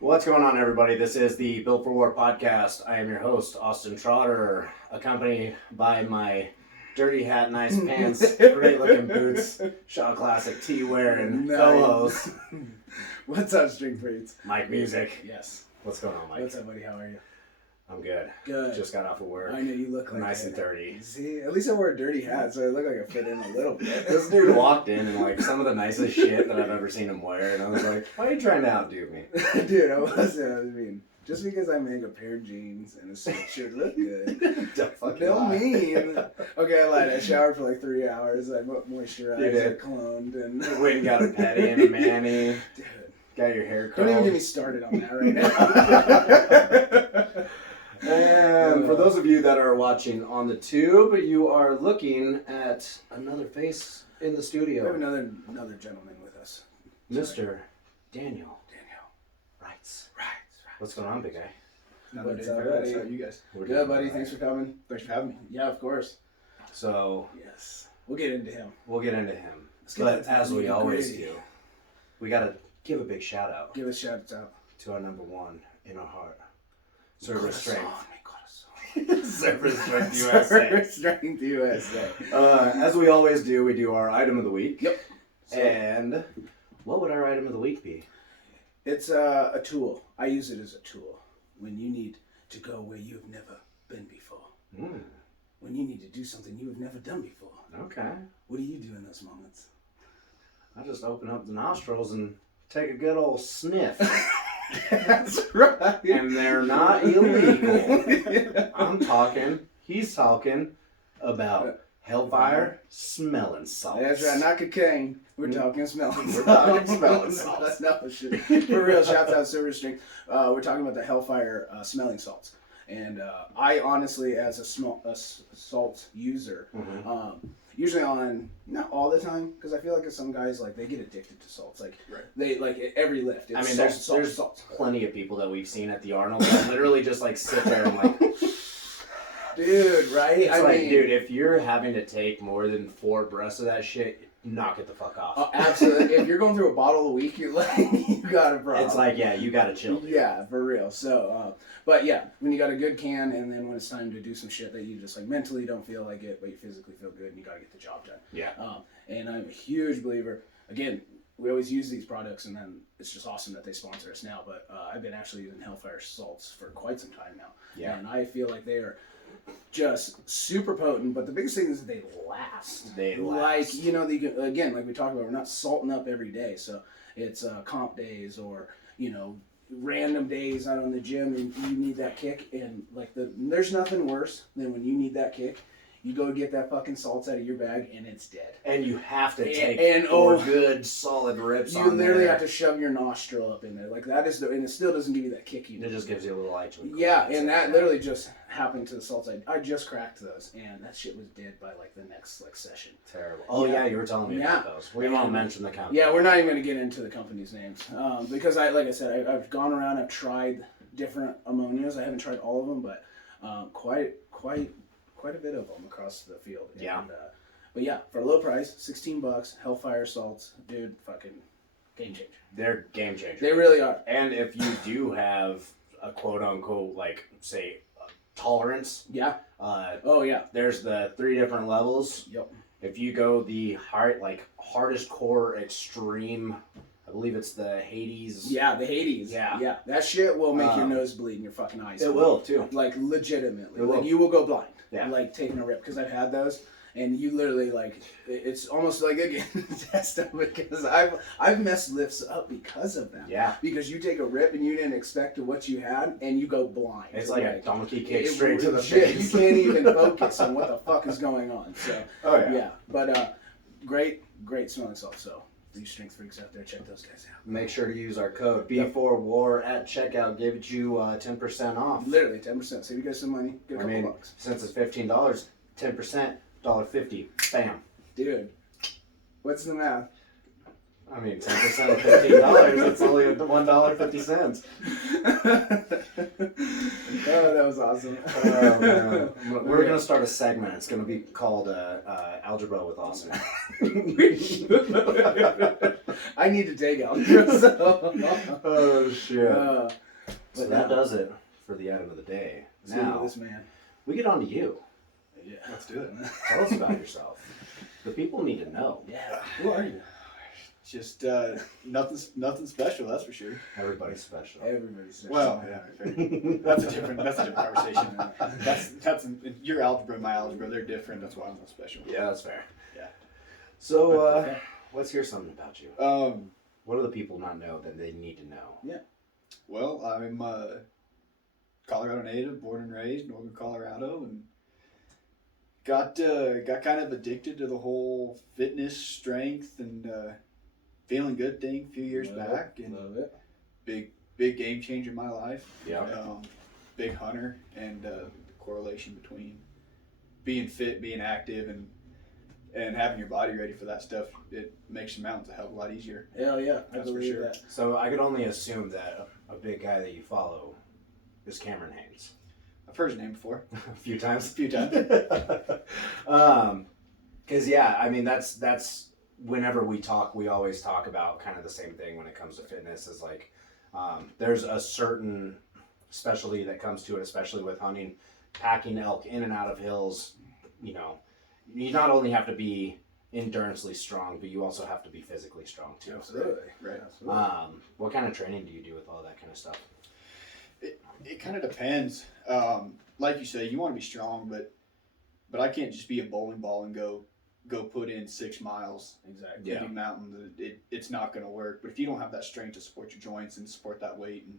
What's going on, everybody? This is the Built for War podcast. I am your host, Austin Trotter, accompanied by my dirty hat, nice pants, great looking boots, Shaw Classic tee wearing co-host. What's up, String Freaks? Mike Musick. Yes. What's going on, Mike? What's up, buddy? How are you? I'm good. Good. Just got off of work. I know you look like nice and dirty. See, at least I wear a dirty hat, so I look like I fit in a little bit. This dude walked in and like some of the nicest shit that I've ever seen him wear, and I was like, "Why are you trying to outdo me?" Dude, I wasn't. I mean, just because I make a pair of jeans and a sweatshirt look good. Don't mean. Okay, I lied. I showered for like 3 hours. I moisturized, I cloned, and went and got a petty and a mani. Dude, got your hair curled. don't even get me started on that right now. And for those of you that are watching on the tube, you are looking at another face in the We studio. have another gentleman with us. Mr. Daniel Reitz. Right. What's going on, big guy? What's up, buddy? How are you guys? We're Good, doing buddy. all right. Thanks for coming. Thanks for having me. Yeah, of course. So, Yes. We'll get into him. we'll get into him. Let's get But into as the we always nitty-gritty. do, we got to give a big shout out Give a shout out. to our number one in our heart. Service Corazon, Strength. mi corazon. Service Strength USA. Service Strength USA. As we always do, we do our item of the week. Yep. So, And what would our item of the week be? it's a tool. I use it as a tool when you need to go where you've never been before. When you need to do something you have never done before. Okay. What do you do in those moments? I just open up the nostrils and take a good old sniff. That's right. And they're not illegal. Yeah. He's talking about Hellfire smelling salts. That's right, not cocaine. We're talking smelling. We're talking smelling salts. No, shit. For real, shouts out Service Strength. We're talking about the Hellfire smelling salts. And I honestly, as a salt user, usually on, not all the time, because I feel like some guys, like, they get addicted to salts. Like, Right. they, like, every lift, it's I mean, salt, there's salt. plenty of people that we've seen at the Arnold that literally just like sit there and like, Dude, right? it's dude, if you're having to take more than 4 breaths of that shit, knock it the fuck off. Absolutely. If you're going through a bottle a week, you're like, you got a problem. It's like, yeah, you gotta chill, dude. Yeah, for real. So, but yeah, when you got a good can, and then when it's time to do some shit that you just like mentally don't feel like it, but you physically feel good, and you gotta get the job done. Yeah. And I'm a huge believer. Again, we always use these products, and then it's just awesome that they sponsor us now. But I've been actually using Hellfire salts for quite some time now. Yeah. And I feel like they are just super potent, but the biggest thing is that they last. They last. Like, you know, again, like we talked about, we're not salting up every day. So it's comp days or, you know, random days out on the gym and you need that kick. And like there's nothing worse than when you need that kick. You go get that fucking salts out of your bag and it's dead. And you have to take and 4 good solid rips on you literally there. have to shove your nostril up in there. Like that is and it still doesn't give you that kick you need. It just gives you a little eye twinkle. Yeah, and that literally just happened to the salts. I just cracked those, and that shit was dead by like the next like session. Terrible. Oh yeah, you were telling me Yeah. about those. We won't mention the company. Yeah, we're not even going to get into the company's names because like I said, I've gone around. I've tried different ammonias. I haven't tried all of them, but quite a bit of them across the field. Yeah. And, but yeah, for a low price, $16, Hellfire salts, dude, fucking game changer. They're game changers. They really are. And if you do have a quote unquote like say tolerance, Yeah. Oh yeah. there's the 3 different levels. Yep. If you go the hardest core extreme, I believe it's the Hades. Yeah, the Hades. Yeah. Yeah. That shit will make your nose bleed and your fucking eyes. It bleed. will too. Like legitimately. It will. Like you will go blind. Yeah. Like taking a rip because I've had those. And you literally like it's almost like again test them because I've messed lifts up because of that. Yeah. Because you take a rip and you didn't expect what you had and you go blind. It's like a donkey kick It- straight to the legit, face. You can't even focus on what the fuck is going on. So Oh yeah. yeah. But great smelling salt. So these strength freaks out there, check those guys out. Make sure to use our code B4WAR at checkout. Give you 10% off. Literally 10%. Save you guys some money. Get a couple bucks. Since it's $15, 10%, $1.50. Bam. Dude, what's the math? I mean, 10% of $15. That's only $1.50. Oh, that was awesome. Man. We're gonna start a segment. It's gonna be called Algebra with Austin. I need to take algebra. So. Oh shit! So that no. does it for the item of the day. Now this man. we get on to you. Yeah, Let's do it. Tell us about yourself. The people need to know. Yeah. Who are you? Just nothing special, that's for sure. Everybody's special. Everybody's special. Well, yeah, that's a different conversation. That's your algebra, my algebra, they're different. That's why I'm not special. Yeah, that's fair. Yeah. So let's hear something about you. Um. What do the people not know that they need to know? Yeah. Well, I'm a Colorado native, born and raised, northern Colorado, and got kind of addicted to the whole fitness, strength, and feeling good thing a few years back, and love it. big game changer in my life. Yeah. Big hunter, and the correlation between being fit, being active, and having your body ready for that stuff, it makes the mountains a hell of a lot easier. Hell yeah, I That's for believe sure. that. So I could only assume that a big guy that you follow is Cameron Haynes. I've heard his name before. A few times. A few times. Because yeah, I mean that's whenever we talk, we always talk about kind of the same thing when it comes to fitness. Is like there's a certain specialty that comes to it, especially with hunting, packing elk in and out of hills. You know, you not only have to be endurancely strong, but you also have to be physically strong too. Absolutely. Right. Absolutely. What kind of training do you do with all that kind of stuff? It kind of depends. Like you say, you want to be strong, but I can't just be a bowling ball and go put in 6 miles Exactly. Yeah. in a mountain. It's not going to work. But if you don't have that strength to support your joints and support that weight, and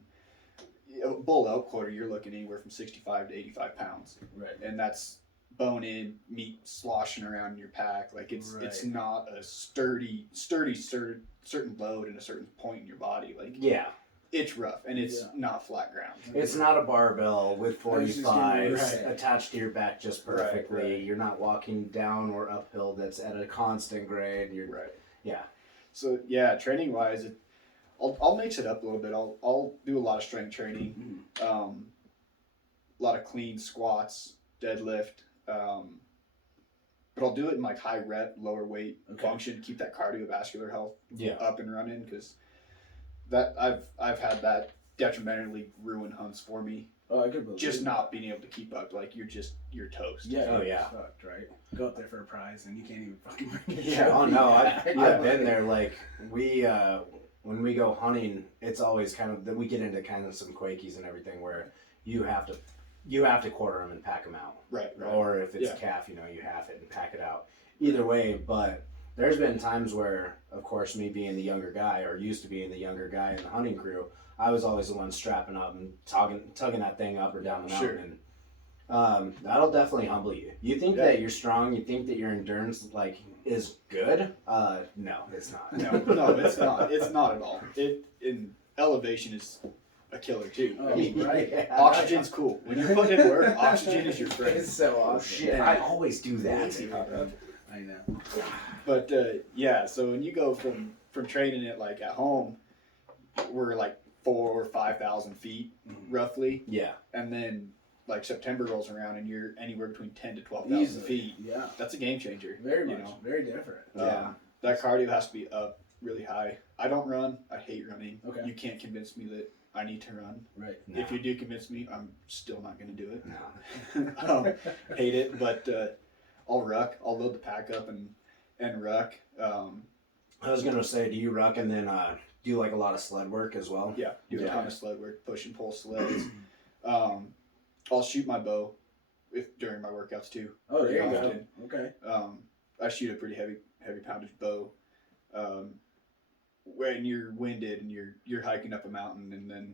a bull elk quarter, you're looking anywhere from 65 to 85 pounds, Right. and that's bone in, meat sloshing around in your pack. Like it's not a sturdy certain load in a certain point in your body. Like Yeah. it's rough, and it's not flat ground. It's not a barbell with I was just 45s getting- right. attached to your back just perfectly. Right. You're not walking down or uphill that's at a constant grade. You're Right. Yeah. So yeah, training wise, I'll mix it up a little bit. I'll do a lot of strength training, a lot of clean squats, deadlift, but I'll do it in like high rep, lower weight function to keep that cardiovascular health Yeah. up and running, because that I've had that detrimentally ruin hunts for me. Oh, I could believe Just it. not being able to keep up, like you're toast. Yeah. Oh, you're yeah. Fucked, right? Go up there for a prize and you can't even fucking bring it. Yeah. Oh no, I've Yeah. been there. Like we when we go hunting, it's always kind of that we get into kind of some quakies and everything where you have to quarter them and pack them out. Right. Or if it's calf, you half it and pack it out. Either way, but there's been times where, of course, me being the younger guy, or used to being the younger guy in the hunting crew, I was always the one strapping up and tugging that thing up or down the mountain. Sure. And that'll definitely humble you. You think that you're strong, you think that your endurance is good. No, it's not. No, it's not. It's not at all. In elevation is a killer too. Oh, I mean, right. Yeah. oxygen's cool. When you're putting in work, oxygen is your friend. It's so Oh awesome. shit! I always do that. I know. But yeah, so when you go from training it like at home, we're like 4,000 or 5,000 feet roughly, Yeah. and then like September rolls around and you're anywhere between 10 to 12,000 Easily. feet. Yeah. That's a game changer. Very you much. know? Very different. Yeah. That cardio has to be up really high. I don't run. I hate running. Okay. You can't convince me that I need to run. Right. No. If you do convince me, I'm still not going to do it. No. Hate it, but I'll ruck. I'll load the pack up and ruck. I was gonna say, do you ruck and then do like a lot of sled work as well? Yeah, do a ton of sled work, push and pull sleds. I'll shoot my bow during my workouts too. Oh, there you pretty go. often. Okay. I shoot a pretty heavy poundage bow. When you're winded and you're hiking up a mountain, and then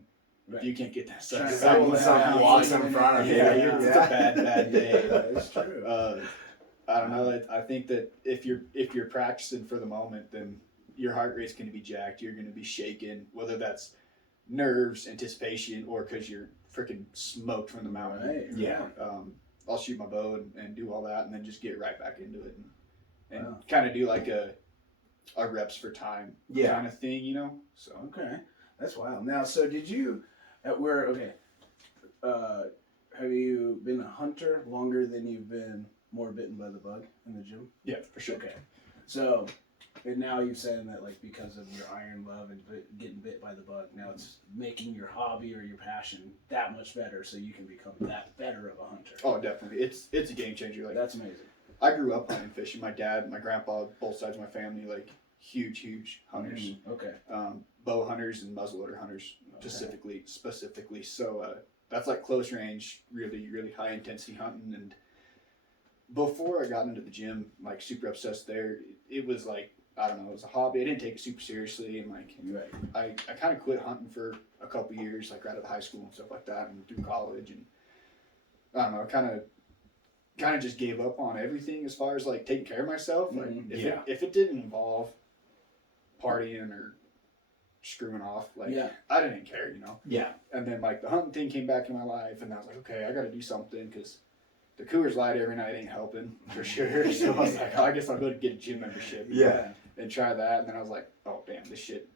if you can't get that Trying sucker to back, something walks in front of you. it's a bad day. That's true. I don't know. I think that if you're practicing for the moment, then your heart rate's going to be jacked. You're going to be shaken, whether that's nerves, anticipation, or because you're freaking smoked from the mountain. Right. Yeah. I'll shoot my bow and do all that, and then just get right back into it, and Wow. kind of do like a reps for time Yeah. kind of thing, you know. So Okay, that's wild. Now, so did you have you been a hunter longer than you've been more bitten by the bug in the gym? yeah, for sure. Okay, so and now you're saying that like because of your iron love and getting bit by the bug, now it's making your hobby or your passion that much better, so you can become that better of a hunter. Oh, definitely. It's a game changer. Like That's amazing. I grew up hunting fishing. My dad, my grandpa, both sides of my family, like huge hunters. Okay. Bow hunters and muzzleloader hunters specifically. So that's like close range, really high intensity hunting. And before I got into the gym, like super obsessed there, it was like, I don't know, it was a hobby. I didn't take it super seriously, and like I kind of quit hunting for a couple years, like right out of high school and stuff like that, and through college, and I don't know, kind of just gave up on everything as far as like taking care of myself. Like if it didn't involve partying or screwing off, like I didn't care, you know. Yeah. And then like the hunting thing came back in my life, and I was like, okay, I got to do something because the Coors Light every night ain't helping for sure. So I was like, oh, I guess I'll go to get a gym membership. Yeah. And try that, and then I was like, oh damn, this shit,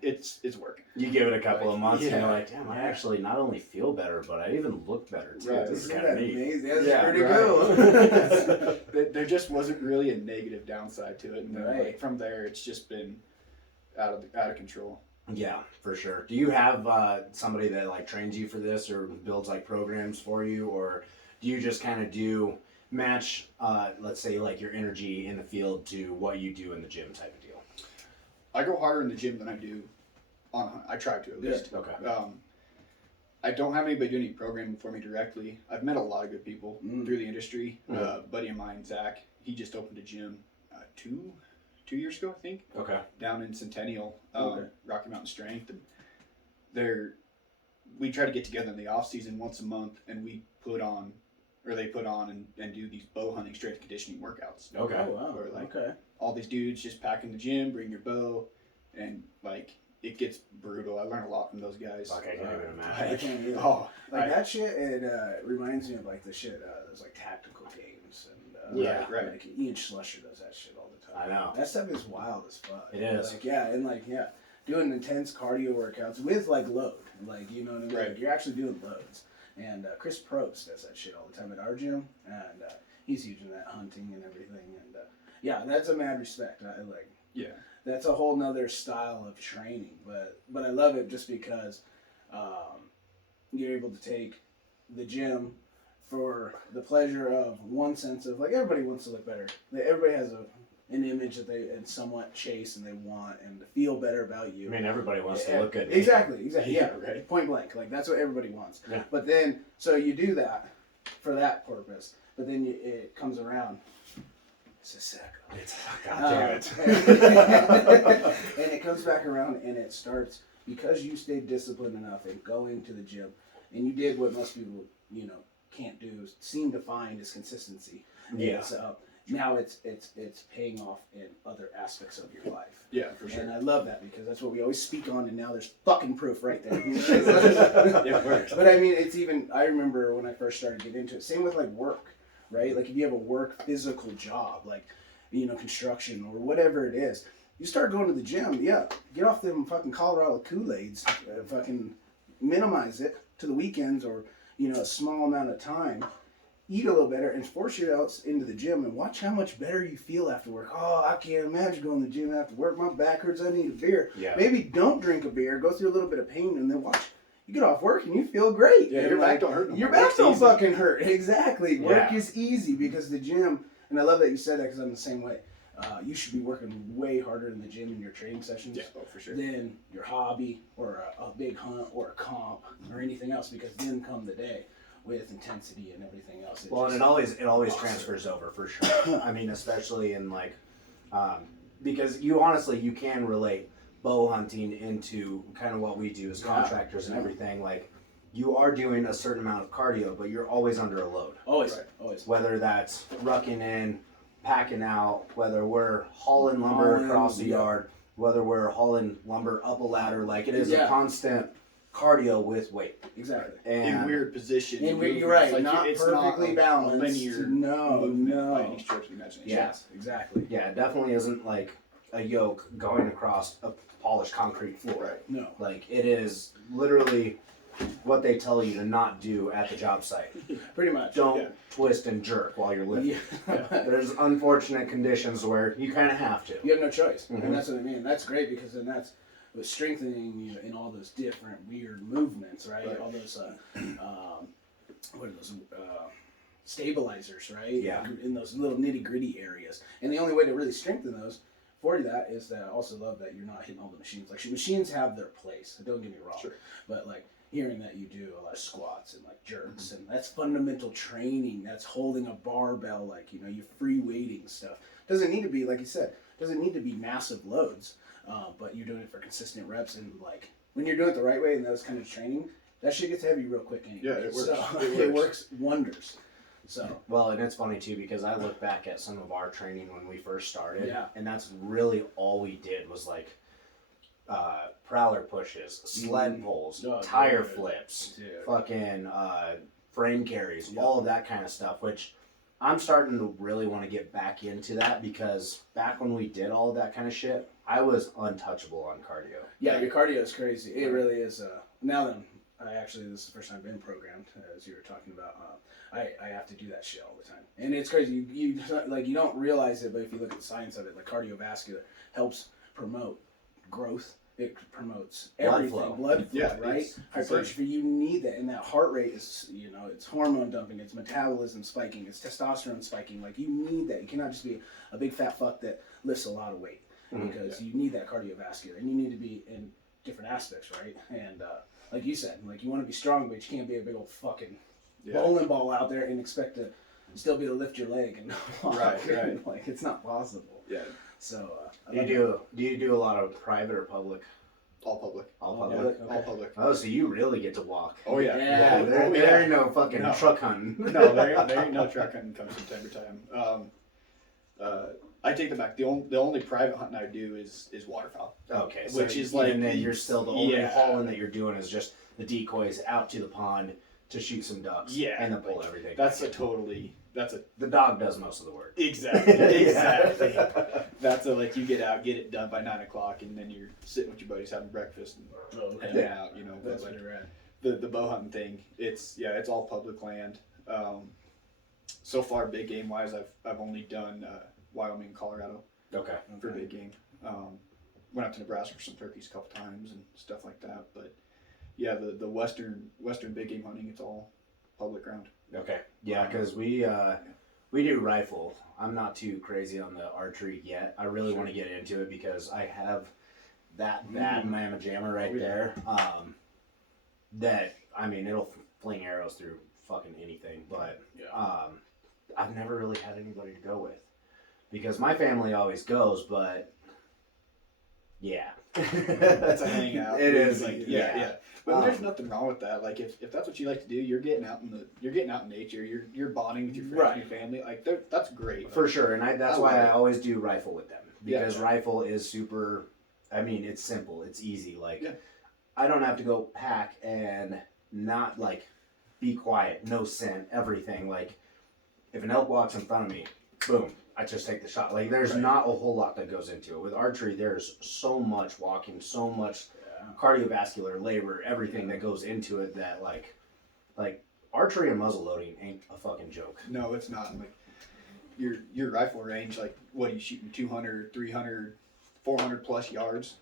it's working. You give it a couple of months, and yeah. you're like, damn, I actually not only feel better, but I even look better too. Right. This is kind of neat. Amazing. That's pretty cool. There just wasn't really a negative downside to it, and then like, from there, it's just been out of control. Yeah, for sure. Do you have somebody that like trains you for this or builds like programs for you, or do you just kind of match, let's say, like your energy in the field to what you do in the gym type of deal? I go harder in the gym than I do on hunt. I try to at least. Okay. I don't have anybody doing any programming for me directly. I've met a lot of good people through the industry. Buddy of mine, Zach, he just opened a gym 2 years ago, I think. Okay. Down in Centennial, Rocky Mountain Strength, and we try to get together in the off season once a month, and they put on and do these bow hunting strength and conditioning workouts. Okay. Oh, wow. Where like all these dudes just pack in the gym, bring your bow, and like it gets brutal. I learn a lot from those guys. Like I can't even I imagine. can't either. That shit, it reminds me of like the shit, those like tactical games and right. Like Ian Schlusser does that shit all the time. I know. That stuff is wild as fuck. It is. Like doing intense cardio workouts with like load, like you know what I mean. Right. Like, you're actually doing loads. And Chris Probst does that shit all the time at our gym, and he's huge in that hunting and everything. And that's a mad respect. I like. Yeah. That's a whole nother style of training, but I love it just because you're able to take the gym for the pleasure of one sense of like everybody wants to look better. Everybody has an image that they and somewhat chase and they want and to feel better about you. I mean, everybody wants to look good. Exactly. Yeah, right. Point blank. Like that's what everybody wants. Yeah. But then, so you do that for that purpose, but then it comes around. It's a sack. God damn it. And it comes back around and it starts because you stayed disciplined enough in going to the gym and you did what most people, can't do, seem to find is consistency. Yeah. Now it's paying off in other aspects of your life. Yeah, for sure. And I love that because that's what we always speak on, and now there's fucking proof right there. It works. But I mean, I remember when I first started getting into it, same with like work, right? Like if you have a physical job, like, construction or whatever it is, you start going to the gym, get off them fucking Colorado Kool-Aids, fucking minimize it to the weekends or, a small amount of time. Eat a little better and force yourself into the gym and watch how much better you feel after work. Oh, I can't imagine going to the gym after work. My back hurts. I need a beer. Yeah. Maybe don't drink a beer. Go through a little bit of pain and then watch. You get off work and you feel great. Yeah, your back don't hurt. Your back don't fucking hurt. Exactly. Work Yeah. is easy because the gym, and I love that you said that because I'm the same way. You should be working way harder in the gym in your training sessions for sure. than your hobby or a big hunt or a comp or anything else because then come the day with intensity and everything else. And it always transfers over for sure. I mean, especially in like, because you can relate bow hunting into kind of what we do as contractors and everything. Like, you are doing a certain amount of cardio, but you're always under a load. Always, Right. always. Whether that's rucking in, packing out, whether we're hauling lumber across the yard, whether we're hauling lumber up a ladder, like it is a constant cardio with weight. Exactly. And in weird positions. You're right. Like, not it's perfectly not balanced. linear No. by any stretch of the imagination. Yes, exactly. yeah, it definitely isn't like a yoke going across a polished concrete floor. Right. No. Like, it is literally what they tell you to not do at the job site. Pretty much. Don't twist and jerk while you're lifting. Yeah. There's unfortunate conditions where you kind of have to. You have no choice, Mhm. and that's what I mean. That's great because then that's with strengthening you in all those different weird movements, right? Right. All those, what are those, stabilizers, right? Yeah. In those little nitty gritty areas, and the only way to really strengthen those for that is that I also love that you're not hitting all the machines. Like machines have their place. Don't get me wrong, Sure. but like hearing that you do a lot of squats and like jerks, and that's fundamental training. That's holding a barbell, like your free weighting stuff. Doesn't need to be, like you said, doesn't need to be massive loads, but you're doing it for consistent reps, and like when you're doing it the right way and those kind of training, that shit gets heavy real quick anyway. Yeah, it works. So, It it works wonders. So Well, and it's funny too because I look back at some of our training when we first started, Yeah. and that's really all we did was like prowler pushes, sled pulls, Oh, tire dude. flips, Dude. fucking frame carries, Yeah. all of that kind of stuff. Which I'm starting to really want to get back into that because back when we did all of that kind of shit, I was untouchable on cardio. yeah, your cardio is crazy. It really is. Now then, this is the first time I've been programmed, as you were talking about. I have to do that shit all the time, and it's crazy. You don't realize it, but if you look at the science of it, like cardiovascular helps promote growth. It promotes Blood everything, flow. blood flow, Yeah, right? it's Hypertrophy, you need that, and that heart rate is, it's hormone dumping, it's metabolism spiking, it's testosterone spiking. Like you need that. You cannot just be a big fat fuck that lifts a lot of weight because you need that cardiovascular, and you need to be in different aspects, right? And like you said, like you want to be strong, but you can't be a big old fucking bowling ball out there and expect to still be able to lift your leg and walk. Right. Like it's not possible. Yeah. So Do you do a lot of private or public? All public. All All public. public. All public. Oh, so you really get to walk. Oh yeah. Yeah. There ain't no fucking No. truck hunting. No, there ain't no truck hunting coming from time to time. I take that back. The only private hunting I do is waterfowl. Okay, so Which is even like- then you're still the only Yeah. hauling that you're doing is just the decoys out to the pond to shoot some ducks. Yeah. and then pull everything. That's back in. The dog does most of the work. Exactly. That's like you get out, get it done by 9 o'clock, and then you're sitting with your buddies having breakfast and heading out. But That's like pretty rad. the bow hunting thing, it's all public land. So far, big game wise, I've only done Wyoming and Colorado Okay. for big game. Went out to Nebraska for some turkeys a couple times and stuff like that. But yeah, the western big game hunting, it's all public ground. Okay. Yeah, because we do rifle. I'm not too crazy on the archery yet. I really want to get into it because I have that bad mamma jammer right there. That it'll fling arrows through fucking anything. But I've never really had anybody to go with because my family always goes, but yeah, That's a hangout. It is like yeah. But there's nothing wrong with that. Like if that's what you like to do, you're getting out in nature. You're bonding with your friends and your family. Like that's great. For sure, and that's why I always do rifle with them because Yeah. rifle is super. It's simple, it's easy. Like Yeah. I don't have to go pack and not like be quiet, no scent, everything. Like if an elk walks in front of me, boom, I just take the shot. Like there's not a whole lot that goes into it. With archery, there's so much walking, so much cardiovascular labor, everything that goes into it that like archery and muzzle loading ain't a fucking joke. No, it's not. Like your rifle range, like what are you shooting, 200, 300, 400 plus yards,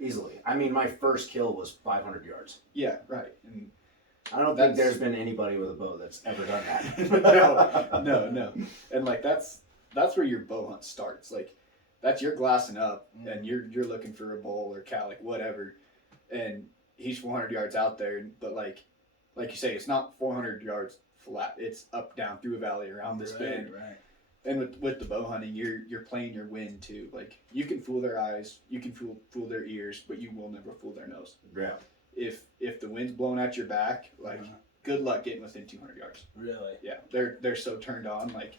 Easily. My first kill was 500 yards. Yeah, right. And I don't think there's been anybody with a bow that's ever done that. no. And like that's where your bow hunt starts. Like that's you're glassing up and you're looking for a bull or cow, like whatever. And he's 400 yards out there, but like you say, it's not 400 yards flat. It's up, down, through a valley, around this bend. Right. And with the bow hunting, you're playing your wind too. Like you can fool their eyes, you can fool their ears, but you will never fool their nose. Yeah. If the wind's blowing at your back, like good luck getting within 200 yards. Really? Yeah, they're so turned on. Like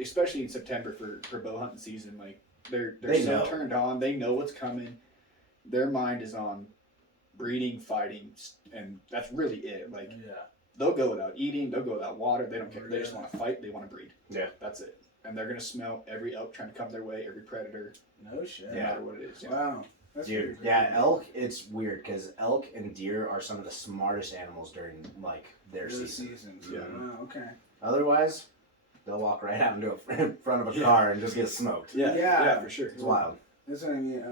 especially in September for bow hunting season, like they're so turned on. They know what's coming. Their mind is on breeding, fighting, and that's really it. Like they'll go without eating, they'll go without water. They don't care. They just want to fight. They want to breed. Yeah, that's it. and they're gonna smell every elk trying to come their way, every predator, No shit. no matter what it is. Yeah. Wow. That's Dude, pretty yeah, crazy. elk, it's weird because elk and deer are some of the smartest animals during, like, their Those season. seasons. Yeah. Wow, okay. Otherwise, they'll walk right out into in front of a car and just get smoked. Yeah. for sure. It's wild. That's what I mean.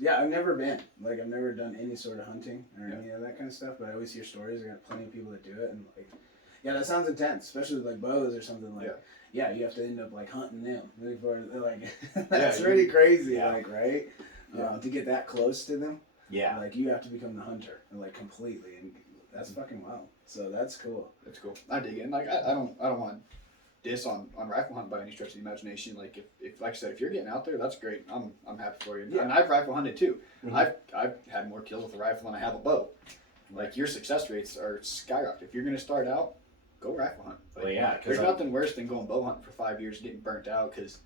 Yeah, I've never been. Like, I've never done any sort of hunting or any of that kind of stuff, but I always hear stories. I got plenty of people that do it, and, like, yeah, that sounds intense, especially with, like, bows or something. Like, yeah, you have to end up, like, hunting them. Like, that's really crazy, like, right? To get that close to them. Yeah. Like, you have to become the hunter, and, like, completely, and that's fucking wild. So that's cool. That's cool. I dig it. And, like, I don't want diss on rifle hunting by any stretch of the imagination. Like, if like I said, if you're getting out there, that's great. I'm happy for you. Yeah. And I've rifle hunted too. Mhm. I've had more kills with a rifle than I have a bow. Like, your success rates are skyrocketing. If you're gonna start out, go rifle hunt. Like, Well, yeah, 'cause there's nothing worse than going bow hunting for 5 years, getting burnt out because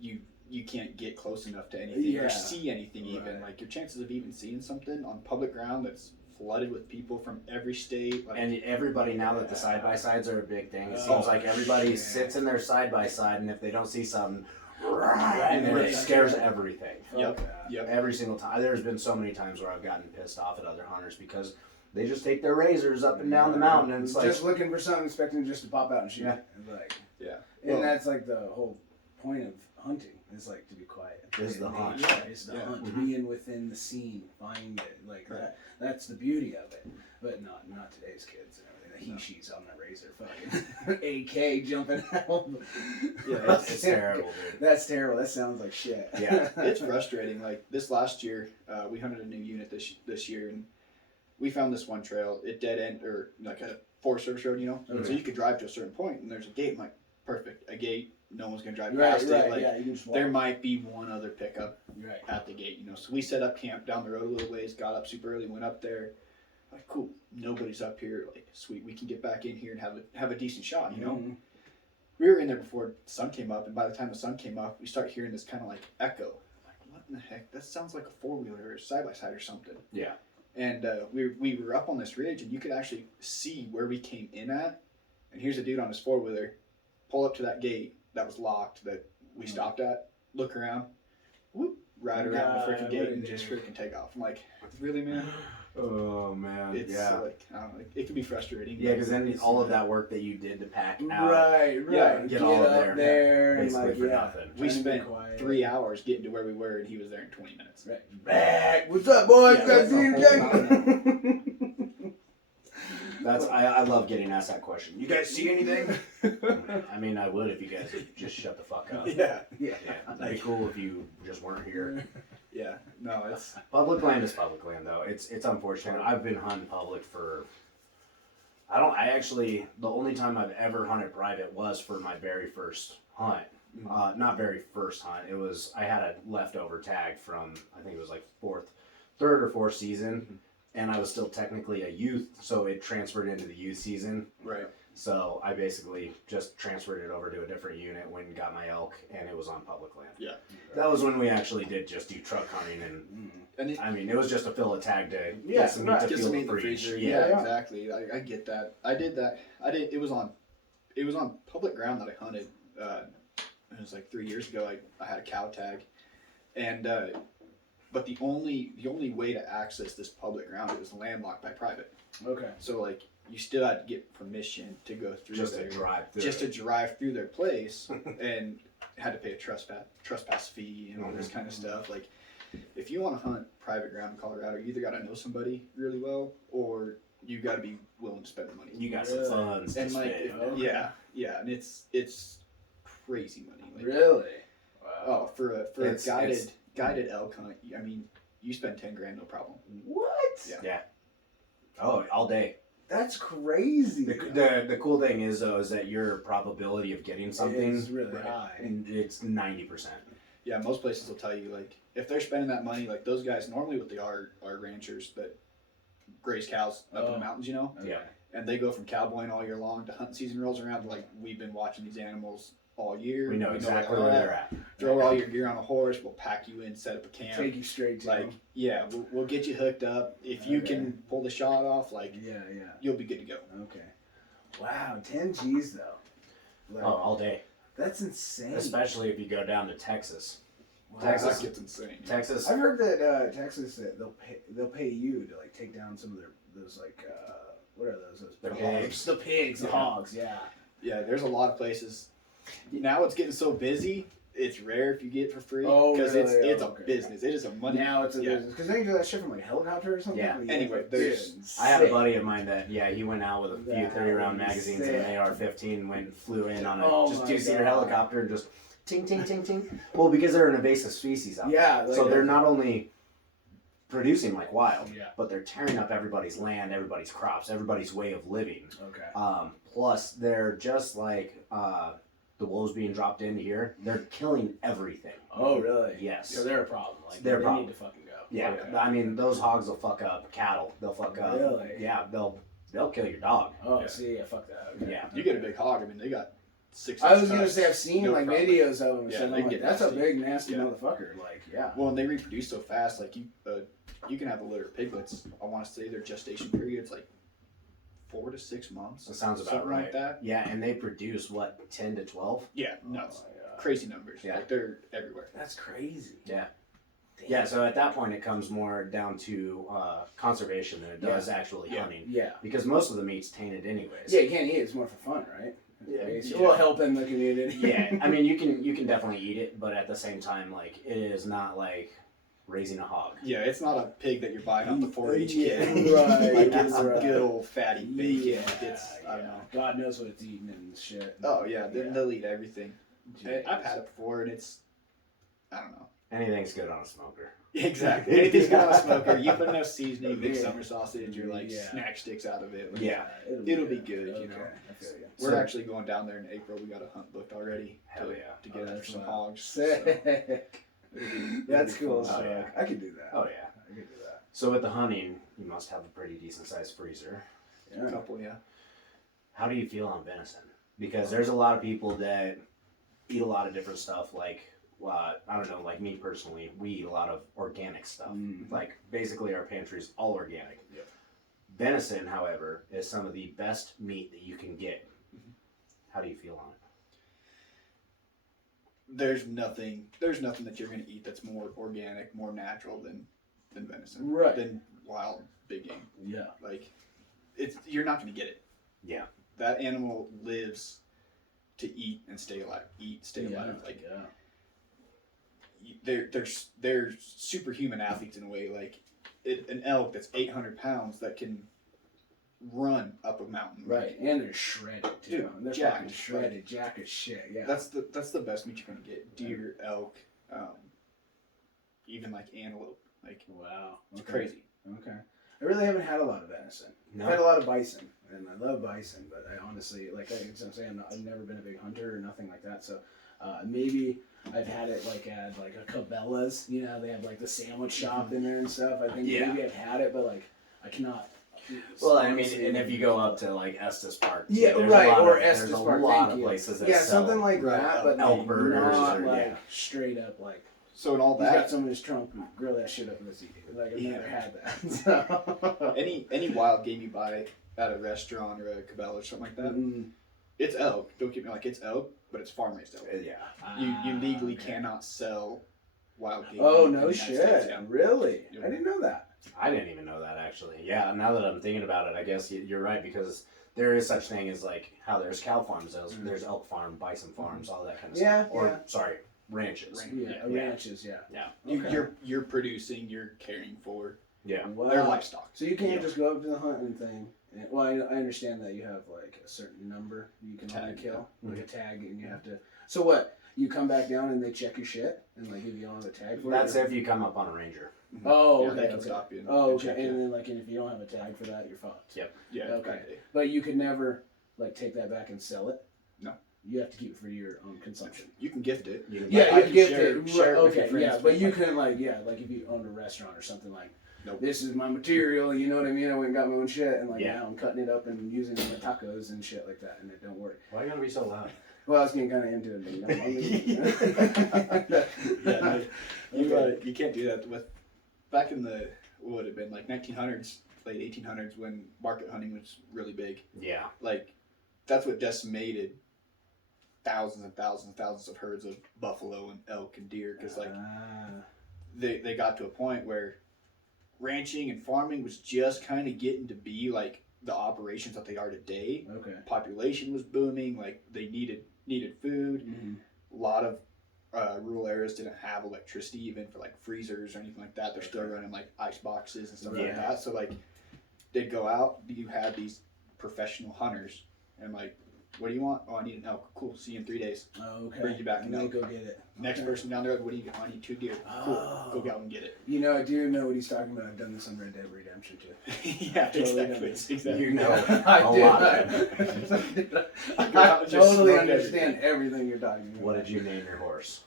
you can't get close enough to anything or see anything even. Like, your chances of even seeing something on public ground that's flooded with people from every state. Like, And everybody, now that the side-by-sides are a big thing, it seems like everybody sits in their side-by-side, and if they don't see something, and then it scares everything. Yep. Every single time. There's been so many times where I've gotten pissed off at other hunters because they just take their razors up and down the mountain, and it's like... Just looking for something, expecting just to pop out and shoot. Yeah. And, like, Yeah. and Well, that's, like, the whole point of hunting. Is like to be quiet. Is the hunt. Yeah, it's the Yeah. hunt. Mhm. Being within the scene, find it. Like that. That's the beauty of it. But not today's kids and everything. The he-she's on the razor, fucking AK jumping out. Yeah, It's terrible, dude. That's terrible. That sounds like shit. Yeah. it's frustrating. Like, this last year, we hunted a new unit this year, and we found this one trail. It dead end, or like a Forest Service road, you know. Mhm. So you could drive to a certain point, and there's a gate. I'm like, perfect, a gate. No one's gonna drive Right, past right, it. Like, yeah, you can just walk. there might be one other pickup Right. at the gate, you know. So we set up camp down the road a little ways. Got up super early, went up there. Like, cool, nobody's up here. Like, sweet, we can get back in here and have a decent shot, you know. Mhm. We were in there before the sun came up, and by the time the sun came up, we start hearing this kind of like echo. I'm like, what in the heck? That sounds like a four-wheeler or side-by-side or something. Yeah. And we were up on this ridge, and you could actually see where we came in at. And here's a dude on his four-wheeler, pull up to that gate that was locked that we stopped at, look around, whoop, ride around the freaking gate and just freaking take off. I'm like, really, man? Oh, man. It's like, I don't know, it can be frustrating. Yeah, because then all of that work that you did to pack out, Right. Yeah, get all up of there and basically like for yeah. nothing. We Trying to be spent quiet. 3 hours getting to where we were, and he was there in 20 minutes. Right. Back. What's up, boys? Yeah, Got that's to see you the whole again. I love getting asked that question. You guys see anything? I mean, I would if you guys would just shut the fuck up. Yeah. Yeah. Yeah, that'd be cool if you just weren't here. Yeah. No, it's Public land is public land, though. It's unfortunate. I've been hunting public for. The only time I've ever hunted private was for my very first hunt. Not very first hunt. It was, I had a leftover tag from, I think it was like third or fourth season, and I was still technically a youth, so it transferred into the youth season. right. So I basically just transferred it over to a different unit, went and got my elk, and it was on public land. Yeah. That was when we actually did just do truck hunting, and And it, I mean, it was just to fill a tag to Yeah, get some meat to get fuel some the meat in the fridge. freezer. Yeah. Yeah, exactly. I get that. I did that. It was on public ground that I hunted. It was like 3 years ago. I had a cow tag, and but the only way to access this public ground, it was landlocked by private. Okay. So like you still had to get permission to go through Just there, to drive through. just to drive through their place, and had to pay a trespass fee and all this kind of stuff. Like, if you want to hunt private ground in Colorado, you either got to know somebody really well, or you got to be willing to spend the money. You got some Really? funds to And like, spend. yeah, and it's crazy money. Like, Really? oh, for a It's- guided elk hunt, I mean, you spend 10 grand, no problem. What? Yeah. Oh, all day. That's crazy. The cool thing is though is that your probability of getting something is really Right. high. it's 90%. Yeah, most places will tell you, like, if they're spending that money, like those guys normally what they are ranchers that graze cows up in the mountains, you know, Okay. Yeah. and they go from cowboying all year long to hunting season rolls around. Like, we've been watching these animals all year. We know exactly where they're at. Throw all your gear on a horse. We'll pack you in, set up a camp. Take you straight to Like, yeah, we'll get you hooked up. If you can pull the shot off, like, yeah. you'll be good to go. Okay. Wow, 10 G's though. Like, Oh, all day. That's insane. especially if you go down to Texas. Wow. Texas- That gets insane. Texas, I've heard that Texas that they'll pay you to like take down some of those like what are those? The hogs? pigs. The pigs, the Yeah. hogs. Yeah. Yeah, there's a lot of places. Now it's getting so busy. It's rare if you get it for free Oh, because really? it's Okay. a business. It is a money. Now it's a Yeah. business because they do that shit from like a helicopter or something. Yeah. Anyway, there's- I had a buddy of mine that, he went out with a few That 30-round was magazines sick. and an AR-15, flew in on a Oh just my two-seater God. helicopter and just ting, ting, ting, ting. Well, because they're an invasive species out there. Yeah. Like So they're not only producing like wild, Yeah. but they're tearing up everybody's land, everybody's crops, everybody's way of living. Okay. Plus, they're just like the wolves being dropped in here. They're killing everything. Oh, really? Yes. So they're a problem. Like They're a they problem. need to fucking go. Yeah, Okay. I mean those hogs will fuck up cattle. They'll fuck up. Really? Yeah, they'll kill your dog. Oh, Yeah. see, yeah, fuck that. Okay. Yeah. You get a big hog. I mean, they got 6. I was gonna tusks, say I've seen no like problem. videos of them. And Yeah, shit, and they I'm can like, get that's a nasty. big nasty Yeah. motherfucker. Like, yeah. Well, and they reproduce so fast. Like you can have a litter of piglets. I want to say their gestation period's like 4 to 6 months. That sounds about something right. like that. Yeah, and they produce what 10 to 12. Yeah, Oh, nuts, my God. crazy numbers. Yeah. Like they're everywhere. That's crazy. Yeah. Damn. Yeah, so at that point it comes more down to conservation than it does actually Yeah. hunting. Yeah. Because most of the meat's tainted anyways. Yeah, you can't eat it. It's more for fun, right? Yeah. Basically. Well, helping the community. Yeah, I mean you can definitely eat it, but at the same time, like it is not like raising a hog. Yeah, it's not a pig that you're buying off the 4-H Yeah, kid. right, Like it's right. good old fatty bacon. Yeah, It's I don't know. God knows what it's eating and shit. Oh yeah, they'll eat everything. Jeez. I've had it before, and it's I don't know. Anything's good on a smoker. Exactly. Anything's got a smoker. You put enough seasoning, big Yeah. summer sausage, or like Yeah. snack sticks out of it. Like, Yeah. It'll be good, you know. I feel you. We're So- actually going down there in April. We got a hunt booked already. Hell to, yeah. To get after that's some fun. hogs. Sick. it'll That's be cool. fun. Oh, So yeah. I could do that. Oh yeah. I could do that. So with the hunting, you must have a pretty decent sized freezer. A Yeah. couple, yeah. How do you feel on venison? Because there's a lot of people that eat a lot of different stuff. Like, I don't know, like me personally, we eat a lot of organic stuff. Mm. Like, basically, our pantry's all organic. Yep. Venison, however, is some of the best meat that you can get. How do you feel on it? There's nothing that you're gonna eat that's more organic, more natural than venison. Right. Than wild big game. Yeah. Like you're not gonna get it. Yeah. That animal lives to eat and stay alive. Stay alive. Like yeah. they're superhuman athletes in a way. Like an elk that's 800 pounds that can run up a mountain. Right, and they're shredded too. Dude, They're jacked, fucking shredded, jack as shit. Yeah. That's the best meat you're gonna get. Deer, elk, even like antelope. Like wow. it's Okay. crazy. Okay. I really haven't had a lot of venison. No. I've had a lot of bison, and I love bison, but I honestly, like I'm saying, I've never been a big hunter or nothing like that. So maybe I've had it like at like a Cabela's. You know, they have like the sandwich shop in there and stuff. I think Yeah. maybe I've had it, but like I cannot. Well, I mean, honestly- and if you go up to like Estes Park, too, Yeah, there's right, a lot or of, Estes there's a Park, lot thank of you. places that Yeah, sell something like right, that, but elk like, burgers not or- like yeah. straight up like. So in all He's got that, some in his trunk and grill that shit up and let's eat it. Like I've Yeah. never had that. So. any wild game you buy at a restaurant or a Cabela or something like that, Mm. it's elk. Don't get me like it's elk, but it's farm raised elk. Yeah. You legally okay. cannot sell wild game. Oh in the no United shit! States, yeah. Really? Yep. I didn't know that. I didn't even know that actually. Yeah, now that I'm thinking about it, I guess you're right because there is such thing as like how there's cow farms, there's elk farm, bison farms, all that kind of Yeah, stuff. Or yeah. sorry, ranches. Yeah, Yeah. ranches. Yeah. Yeah. Okay. You're producing, you're caring for Yeah. Wow. their livestock. So you can't Yeah. just go up to the hunting thing. And, well, I understand that you have like a certain number you can only Tag, kill, yeah. like a tag, and you have to. So what? You come back down and they check your shit and like give you all the tag for That's it. if you come up on a ranger. Oh, Yeah, okay. they can okay. stop you and- Oh, and okay. check And you. then like, and if you don't have a tag for that, you're fucked. Yep. Yeah. Okay. But you could never like take that back and sell it. No. You have to keep it for your own consumption. You can gift it. You can Yeah, I you can gift share- it. share it with your Okay, friends, yeah, but but you like- couldn't like like if you owned a restaurant or something like. Nope. This is my material, you know what I mean? I went and got my own shit, and like Yeah. now I'm cutting it up and using it in my tacos and shit like that, and it don't work. Why are you gonna be so loud? Well, I was getting kind of into it. But Yeah, no, you Okay. you can't do that with back in the what would it have been like 1900s, late 1800s when market hunting was really big. Yeah. Like that's what decimated thousands and thousands and thousands of herds of buffalo and elk and deer because like they got to a point where ranching and farming was just kind of getting to be like the operations that they are today. Okay. Population was booming, like they needed food. Mm-hmm. A lot of rural areas didn't have electricity even for like freezers or anything like that. They're still running like ice boxes and stuff like that. So like they'd go out, you had these professional hunters and like, what do you want? Oh, I need an elk. Cool. See you in 3 days. Okay. Bring you back and an they elk. go get it. Next person down there, what do you get? I need 2 deer. Cool. Go out and get it. You know, I do know what he's talking about. I've done this on Red Dead Redemption too. Yeah, Totally exactly. You know I a do. lot. I Just totally smoke understand everything you're talking about. What did you name your horse?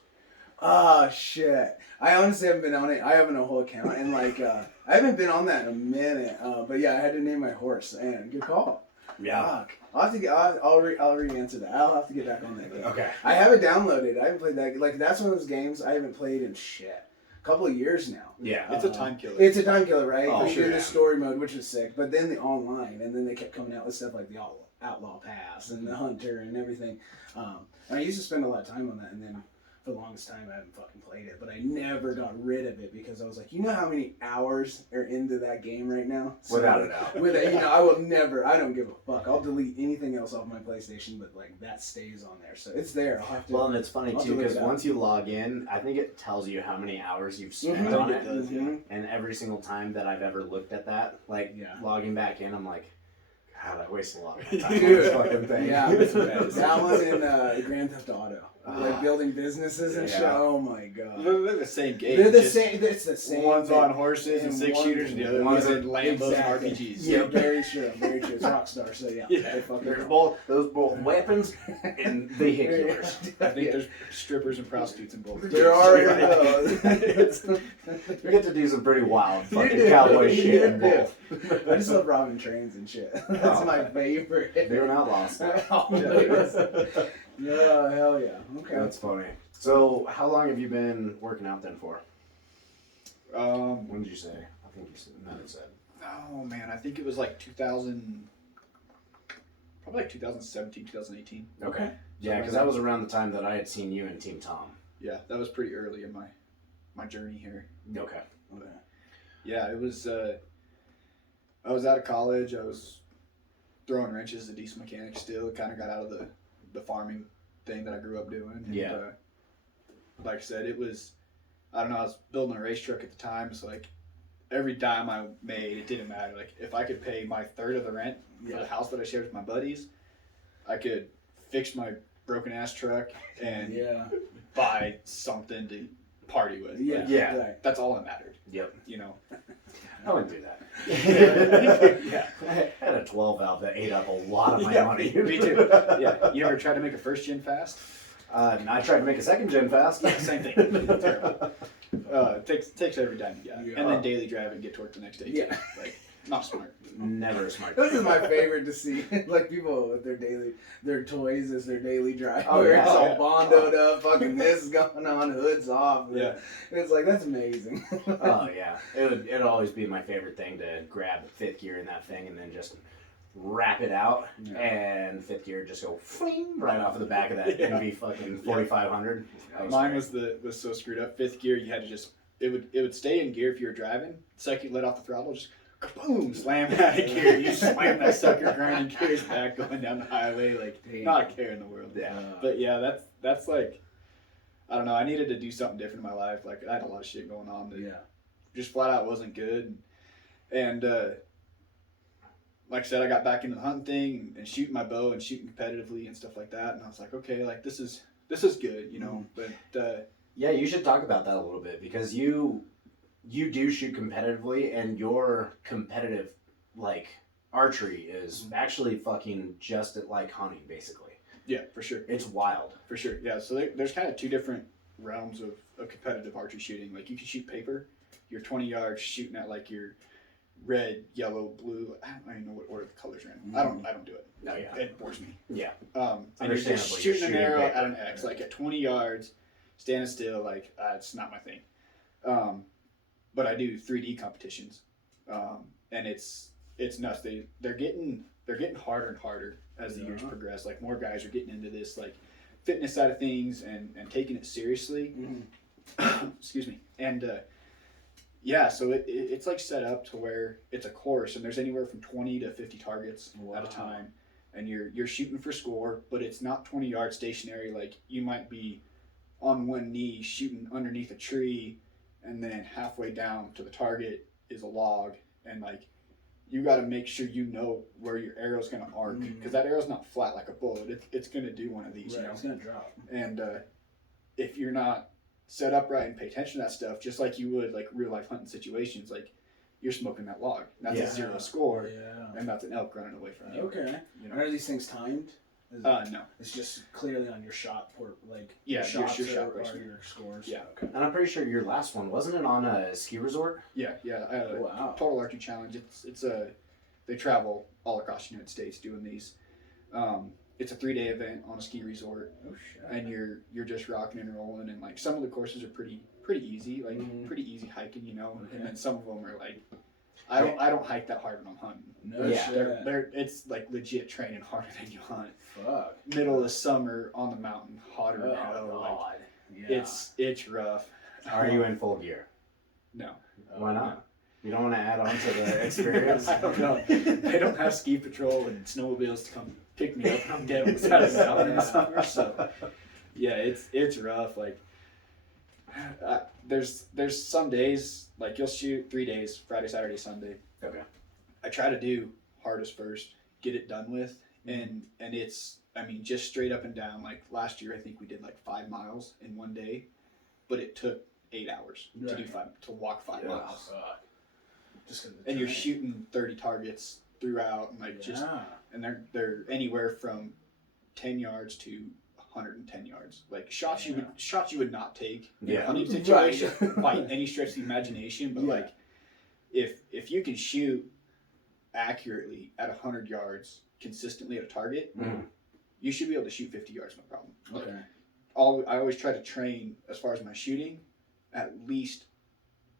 Oh shit! I honestly haven't been on it. I haven't a whole account, and like I haven't been on that in a minute. But yeah, I had to name my horse. And good call. Yeah. Fuck. I'll have to get. I'll re-answer that. I'll have to get back on that game. Okay. I have it downloaded. I haven't played that. Like that's one of those games I haven't played in a couple of years now. Yeah. It's a time killer. It's a time killer, right? Oh, They sure. do the story mode, which is sick, but then the online, and then they kept coming out with stuff like the Outlaw Pass and the Hunter and everything. And I used to spend a lot of time on that, and then for the longest time I haven't fucking played it, but I never got rid of it because I was like, you know how many hours are into that game right now? So, Without a doubt. with it, I will never. I don't give a fuck. I'll delete anything else off my PlayStation, but like that stays on there, so it's there. I'll have to. Well, and it's funny I'll too have to look because it up. once you log in, I think it tells you how many hours you've spent Mhm. on it. It does, yeah. And every single time that I've ever looked at that, like Yeah. logging back in, I'm like, God, I waste a lot of my time on Dude. this fucking thing. Yeah, that one in Grand Theft Auto, like Ah. building businesses and shit. Yeah. Oh my god, They're the same game. they're the just same. It's the same. One's thing. on horses and And 6-shooters, and the other one's one's in Lambos Exactly. and RPGs. Yeah, very true. Very true. It's Rockstar, so yeah. Yeah. They fucking There's roll. those both weapons and vehicles. I think Yeah. there's strippers and prostitutes in both. There are It's- those. You get to do some pretty wild fucking do. cowboy You shit in do. both. I just love robbing trains and shit. That's Oh, my man. favorite. They're not lost. Always. Oh hell yeah. Okay. That's funny. So, how long have you been working out then for? When did you say? I think you said. Matt said. Oh man, I think it was like 2000, probably like 2017, 2018. Okay. Yeah, because that was around the time that I had seen you in Team Tom. Yeah, that was pretty early in my journey here. Okay. Okay. Yeah, it was. I was out of college. I was throwing wrenches as a diesel mechanic still. Kind of got out of the farming thing that I grew up doing. And, Yeah. like I said, it was. I don't know. I was building a race truck at the time, so like every dime I made, it didn't matter. Like if I could pay my third of the rent for the house that I shared with my buddies, I could fix my broken ass truck and Yeah. buy something to party with. Yeah. Like, Yeah. Right. that's all that mattered. Yep. You know. I wouldn't do that. Yeah. I had a 12 valve that ate up a lot of my Yeah, money. me too. Yeah. You ever tried to make a first gen fast? I tried to make a second gen fast. Yeah, same thing. Terrible. Takes every dime you got, Yeah. and then daily drive and get to work the next day. Too. Yeah. Like not smart. Never a smart. This is my favorite to see, like people with their toys as their daily drive. Oh, where yeah. it's all Oh, yeah. bondoed up, fucking this is going on, hoods off. Yeah. It's like that's amazing. Oh yeah, it'd always be my favorite thing to grab fifth gear in that thing and then just wrap it out, Yeah. and fifth gear just go fling right off of the back of that Yeah. NV fucking 4500. That Mine great. was so screwed up. Fifth gear, you had to just it would stay in gear if you were driving. The second you let off the throttle, just boom, slam out of gear. You slam that sucker grinding gears back going down the highway, like not a care in the world. Yeah. But yeah, that's like I don't know. I needed to do something different in my life. Like I had a lot of shit going on that Yeah. just flat out wasn't good. And like I said, I got back into the hunting thing and shooting my bow and shooting competitively and stuff like that. And I was like, okay, like this is good, you know. But Yeah, you should talk about that a little bit because you do shoot competitively, and your competitive like archery is actually fucking just like hunting, basically. yeah, for sure. It's wild. For sure, yeah. So there's kind of two different realms of competitive archery shooting. Like you can shoot paper, you're 20 yards shooting at like your red, yellow, blue. I don't even know what order the colors are in. I don't do it. Oh, yeah. It bores me. Yeah. And you're just Understandably, you're shooting an shooting arrow paper. at an X, like at 20 yards, standing still. Like it's not my thing. But I do 3D competitions, and it's nuts. They're getting harder and harder as the years progress. Like more guys are getting into this. Like fitness side of things and taking it seriously. Excuse me. And yeah, so it's like set up to where it's a course, and there's anywhere from 20 to 50 targets at a time, and you're shooting for score, but it's not 20 yards stationary. Like you might be on one knee shooting underneath a tree, and then halfway down to the target is a log, and like you got to make sure you know where your arrow's going to arc, because that arrow's not flat like a bullet. It's going to do one of these, Right, you know? it's going to drop. And if you're not set up right and pay attention to that stuff, just like you would like real life hunting situations, like you're smoking that log. That's a 0 score, and that's an elk running away from you. Okay. You know? And are these things timed? No. It's just clearly on your shot port, like Yeah, your shots your shot are placement. your scores. Yeah. Okay. And I'm pretty sure your last one, wasn't it on a ski resort? Yeah. Wow. Total Archery Challenge. They travel all across the United States doing these. It's a 3-day event on a ski resort, Oh shit. and you're just rocking and rolling, and like some of the courses are pretty easy, like pretty easy hiking, you know, Okay. and then some of them are like, I don't hike that hard when I'm hunting. No Yeah. shit. They're it's like legit training harder than you hunt. Fuck. Middle of the summer on the mountain, hotter than hell. Oh Like, god. Yeah. it's rough. Are you in full gear? No. Why not? You don't want to add on to the experience? I don't know. They don't have ski patrol and snowmobiles to come pick me up when I'm dead on the side of the mountain in the summer. So yeah, it's rough. Like there's some days like you'll shoot 3 days, Friday, Saturday, Sunday. Okay. I try to do hardest first, get it done with, and it's, I mean, just straight up and down. Like last year, I think we did like 5 miles in one day, but it took 8 hours to walk 5 miles. Fuck. Just 'cause of the And you're terrain. shooting 30 targets throughout, and like and they're anywhere from 10 yards to 110 yards. Like shots you would not take in a hunting situation by any stretch of the imagination, but like if you can shoot accurately at 100 yards consistently at a target, you should be able to shoot 50 yards no problem. Okay. I always try to train as far as my shooting at least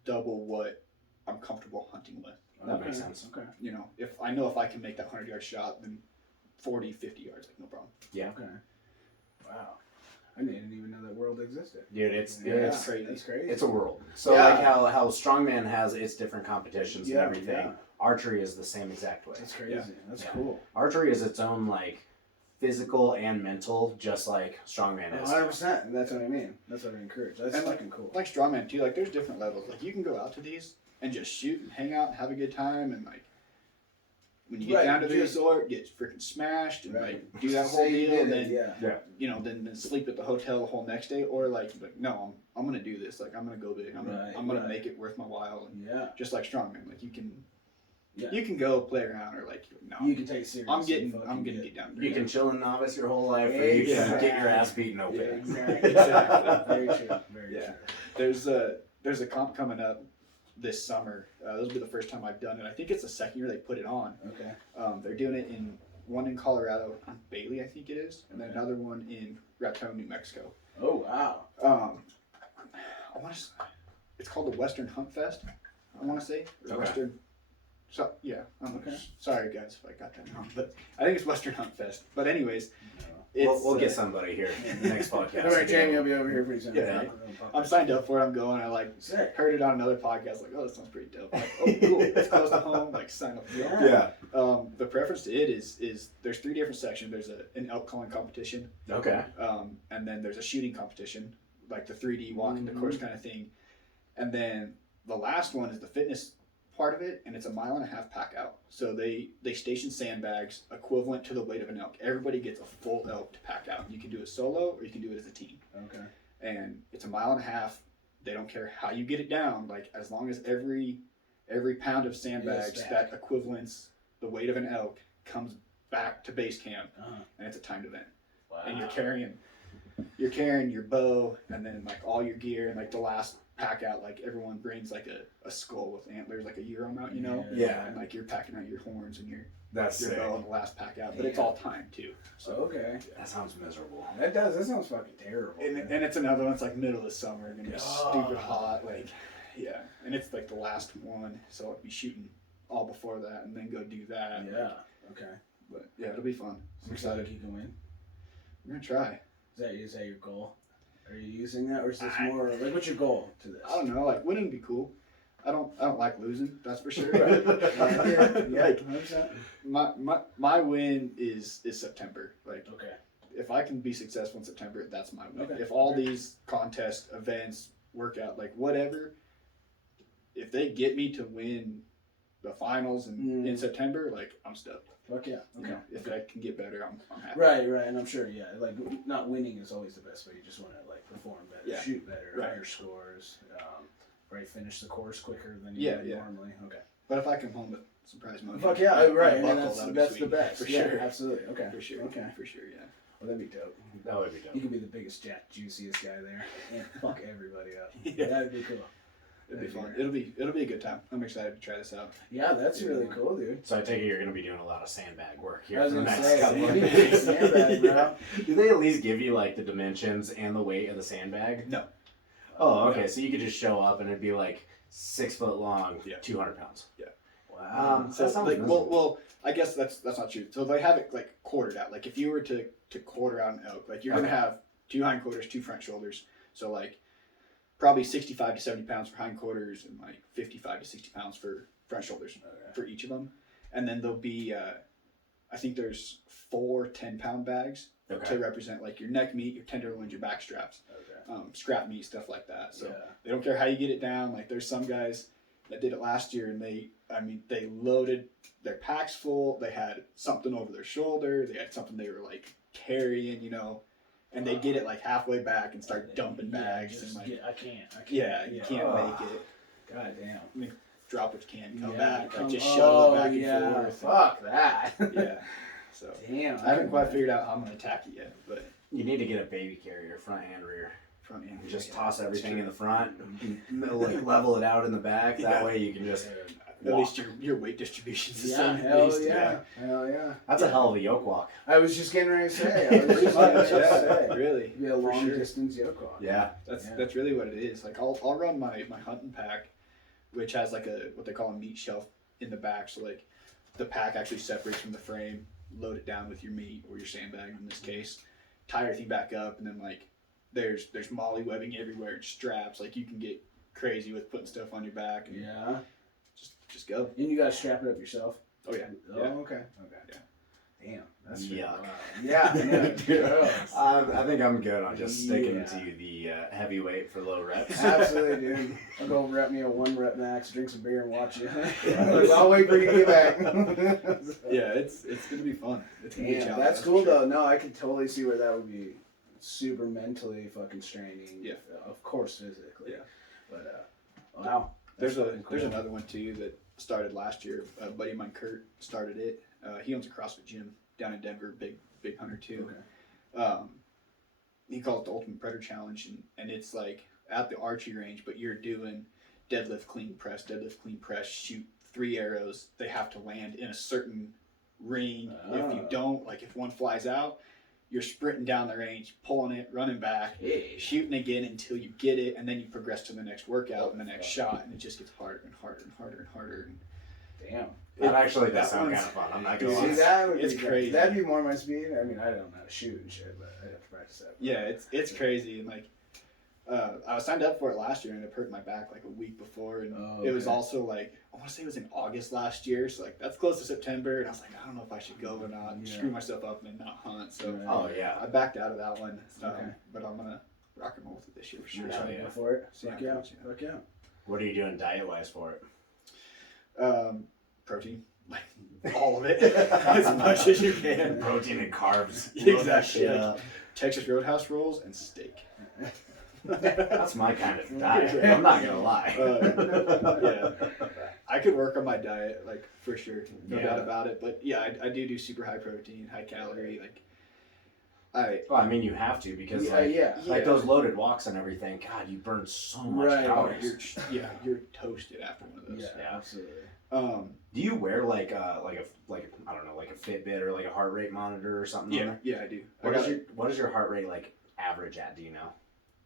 double what I'm comfortable hunting with. That makes sense. Okay. You know, if I can make that 100-yard shot, then 40, 50 yards, like no problem. Yeah. Okay. Wow. I didn't even know that world existed. Dude, it's crazy. That's crazy. It's a world. So like how strongman has its different competitions and everything. Yeah. Archery is the same exact way. That's crazy. Yeah. That's cool. Archery is its own like physical and mental, just like strongman is. 100%. That's what I mean. That's what I encourage. That's fucking cool. Like strongman too, like there's different levels. Like you can go out to these and just shoot and hang out and have a good time, and like when you get down to the resort, get freaking smashed and like do that whole deal, and then you know, then sleep at the hotel the whole next day, or like no, I'm gonna do this. Like I'm gonna go big. I'm gonna make it worth my while. And just like strongman, like you can go play around, or like no, you can take it seriously. I'm gonna get down. You can chill in novice your whole life, or you can get your ass beaten open. Yeah, exactly. Very true. Very true. There's a comp coming up this summer. This will be the first time I've done it. I think it's the second year they put it on. Okay. They're doing it in one in Colorado, in Bailey, I think it is, and then another one in Raton, New Mexico. Oh wow. It's called the Western Hunt Fest. I want to say Western. So yeah. Sorry guys if I got that wrong, but I think it's Western Hunt Fest. But anyways, we'll get somebody here in the next podcast. All right, Jamie will be over here pretty soon. Yeah. I'm signed up for it. I'm going. I heard it on another podcast. Like, oh, that sounds pretty dope. Like, oh, cool. It's close to home. Like, sign up for it. Yeah. The preference to it is there's 3 different sections. There's an elk calling competition. Okay. And then there's a shooting competition, like the 3D walking the course kind of thing. And then the last one is the fitness part of it, and it's a 1.5 mile pack out. So they station sandbags equivalent to the weight of an elk. Everybody gets a full elk to pack out. You can do it solo or you can do it as a team. Okay. And it's 1.5 miles. They don't care how you get it down, like as long as every pound of sandbags that equivalents the weight of an elk comes back to base camp, and it's a timed event. Wow. And you're carrying your bow, and then like all your gear, and like the last pack out, like everyone brings like a skull with antlers, like a Euro mount, you know? Yeah. And like you're packing out your horns and your sick. bow on the last pack out, but it's all timed too. So okay. That sounds miserable. That does. That sounds fucking terrible. And it's another one. It's like middle of the summer, and it's stupid hot. Like, yeah. And it's like the last one, so I'll be shooting all before that, and then go do that. Yeah. Okay. But yeah, it'll be fun. I'm excited. You can win. We're gonna try. Is that your goal? Are you using that, or is this more like what's your goal to this? I don't know. Like winning would be cool. I don't like losing. That's for sure. Yeah. Like, my win is September. Like Okay. if I can be successful in September, that's my win. Okay. If all these contest events work out, like whatever, if they get me to win the finals in September, like I'm stoked. Fuck yeah. You know, if I can get better, I'm happy. Right, and I'm sure, like not winning is always the best way. You just want to like perform better, shoot better, higher scores, right, finish the course quicker than you would normally. Okay. But if I come home with some prize money, fuck yeah, right, buckle, and that's the best. for sure. Yeah, absolutely. Okay. For sure. Okay. For sure. Yeah. Well, that'd be dope. That would be dope. You could be the biggest, juiciest guy there, and fuck everybody up. Yeah. That'd be cool. It'll be fun. It'll be a good time. I'm excited to try this out. Yeah, that's really cool, dude. So I take it you're going to be doing a lot of sandbag work I here was for the gonna next say, couple of maybe days. sandbag, bro. Do they at least give you like the dimensions and the weight of the sandbag? No. Oh, okay. So you could just show up and it'd be like 6 foot long, 200 pounds. Yeah. Wow. So well, I guess that's not true. So they have it like quartered out. Like if you were to quarter out an elk, like you're gonna have 2 hindquarters, 2 front shoulders. So like probably 65 to 70 pounds for hindquarters and like 55 to 60 pounds for front shoulders for each of them. And then there'll be I think there's 4 10-pound bags to represent like your neck meat, your tenderloins, your back straps, scrap meat, stuff like that. So they don't care how you get it down. Like there's some guys that did it last year and they loaded their packs full. They had something over their shoulder. They had something they were like carrying, you know, and they get it like halfway back and start dumping bags and like I can't. Yeah, you can't make it. God damn. I mean, drop what you can, come back, like just oh, shuttle it back and forth. Fuck that. Yeah. So Damn. I haven't quite figured out how I'm gonna attack it yet, but You need to get a baby carrier, front and rear. front end. You just toss everything in the front, like level it out in the back. That way you can just. At least your weight distribution's the Yeah, same. hell yeah. Hell yeah. That's a hell of a yoke walk. I was just getting ready to say. Really. Be a long distance yoke walk. Yeah. That's really what it is. Like I'll run my hunting pack, which has like what they call a meat shelf in the back. So like the pack actually separates from the frame, load it down with your meat or your sandbag in this case, tie everything back up, and then like there's molly webbing everywhere and straps. Like you can get crazy with putting stuff on your back and just go. And you gotta strap it up yourself. Oh yeah. Oh, okay. Yeah. Damn. That's Yuck. Yeah. I think I'm good on just sticking to the heavyweight for low reps. Absolutely, dude. I'll go rep me a 1 rep max, drink some beer, and watch you. I'll wait for you to get back. Yeah, it's gonna be fun. It's gonna be a challenge. That's cool though. No, I can totally see where that would be super mentally fucking straining. Yeah. Of course, physically. Yeah. But wow. There's another one too that started last year. A buddy of mine, Kurt, started it. He owns a CrossFit gym down in Denver, big hunter too. Okay. He calls it the Ultimate Predator Challenge, and it's like at the archery range, but you're doing deadlift, clean press, shoot 3 arrows. They have to land in a certain ring. If you don't, like if one flies out, you're sprinting down the range, pulling it, running back, shooting again until you get it, and then you progress to the next workout and the next shot, and it just gets harder and harder and harder and harder. Damn. That actually does sound kind of fun. I'm not gonna lie. See, that would It's be crazy. That'd be more my speed. I mean, I don't know how to shoot and shit, but I'd have to practice that. Yeah, it's crazy, and like I was signed up for it last year, and it hurt my back like a week before, and it was also like I want to say it was in August last year, so like that's close to September, and I was like I don't know if I should go or not, and screw myself up and not hunt. So I backed out of that one, but I'm gonna rock and roll with it this year for sure. Go for it. Fuck yeah. What are you doing diet wise for it? Protein, like all of it, as much as you can. Protein and carbs. Exactly. Like Texas Roadhouse rolls and steak. That's my kind of diet. I'm not gonna lie. Yeah, I could work on my diet, like for sure, no doubt about it. But yeah, I do super high protein, high calorie. Like Well, I mean, you have to because like those loaded walks and everything. God, you burn so much calories. You're toasted after one of those. Yeah, absolutely. Do you wear like a I don't know, like a Fitbit or like a heart rate monitor or something? Yeah, I do. What is your heart rate like average at? Do you know?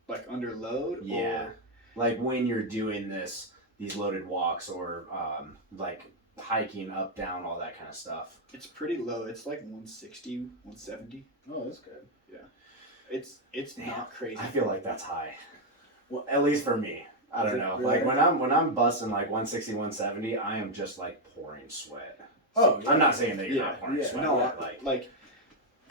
Like under load? Yeah. Or... Like when you're doing these loaded walks or like hiking up, down, all that kind of stuff. It's pretty low. It's like 160, 170. Oh, that's good. Yeah. It's not crazy. I feel like that's high. Well, at least for me. I don't know. Really? Like when I'm busting like 160, 170, I am just like pouring sweat. Oh, I'm not saying that you're not pouring yeah. sweat. No, but, like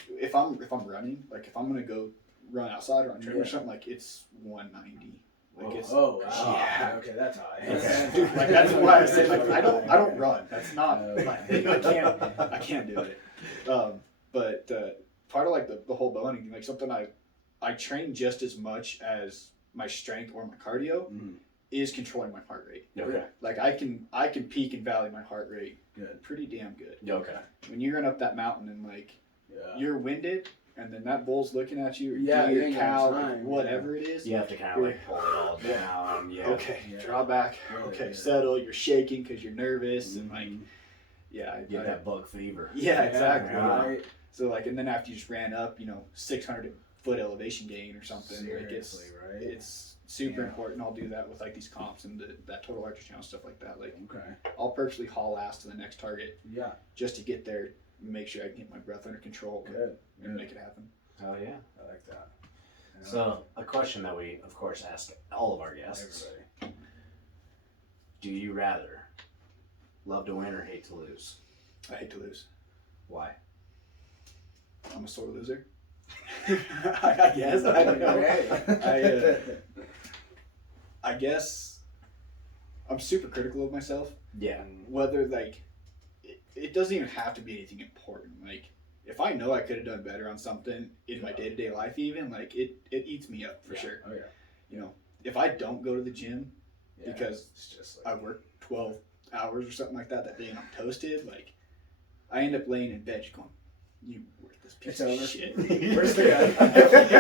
if I'm running, like if I'm gonna go run outside or on trail or something, like it's 190. Like it's wow. Yeah. Okay, that's high. Okay. Dude, like that's why I say like I don't run. That's not my thing. I can't do it. But part of like the whole bow hunting thing, like something I train just as much as my strength or my cardio is controlling my heart rate. Okay. Like I can peak and valley my heart rate pretty damn good. Okay. When you run up that mountain and like you're winded and then that bull's looking at you, or Yeah, deer, you ain't got cow, time. whatever it is. You have to kind of like pull it all down. Yeah. Okay, Yeah. draw back. Really, Okay, settle. You're shaking because you're nervous and like, Mhm. Get that bug fever. Yeah, exactly. Yeah. Right. So like, and then after you just ran up, 600-foot elevation gain or something, Seriously, right? it's super Yeah. important. I'll do that with like these comps and that total archer channel stuff like that. Like, Okay. I'll purposely haul ass to the next target Yeah. just to get there, make sure I can get my breath under control Good. and make it happen. Oh yeah. I like that. So a question that we of course ask all of our guests: Everybody. do you rather love to win or hate to lose? I hate to lose. Why? I'm a sore loser. I guess. I don't know. I guess I'm super critical of myself. Yeah. Whether like it doesn't even have to be anything important. Like if I know I could have done better on something in my day-to-day life, even like it eats me up for sure. Oh yeah. If I don't go to the gym Yeah. because It's just like I work 12 hours or something like that day and I'm toasted, like I end up laying in bed just going, you worthless piece It's of over. shit. Where's the guy?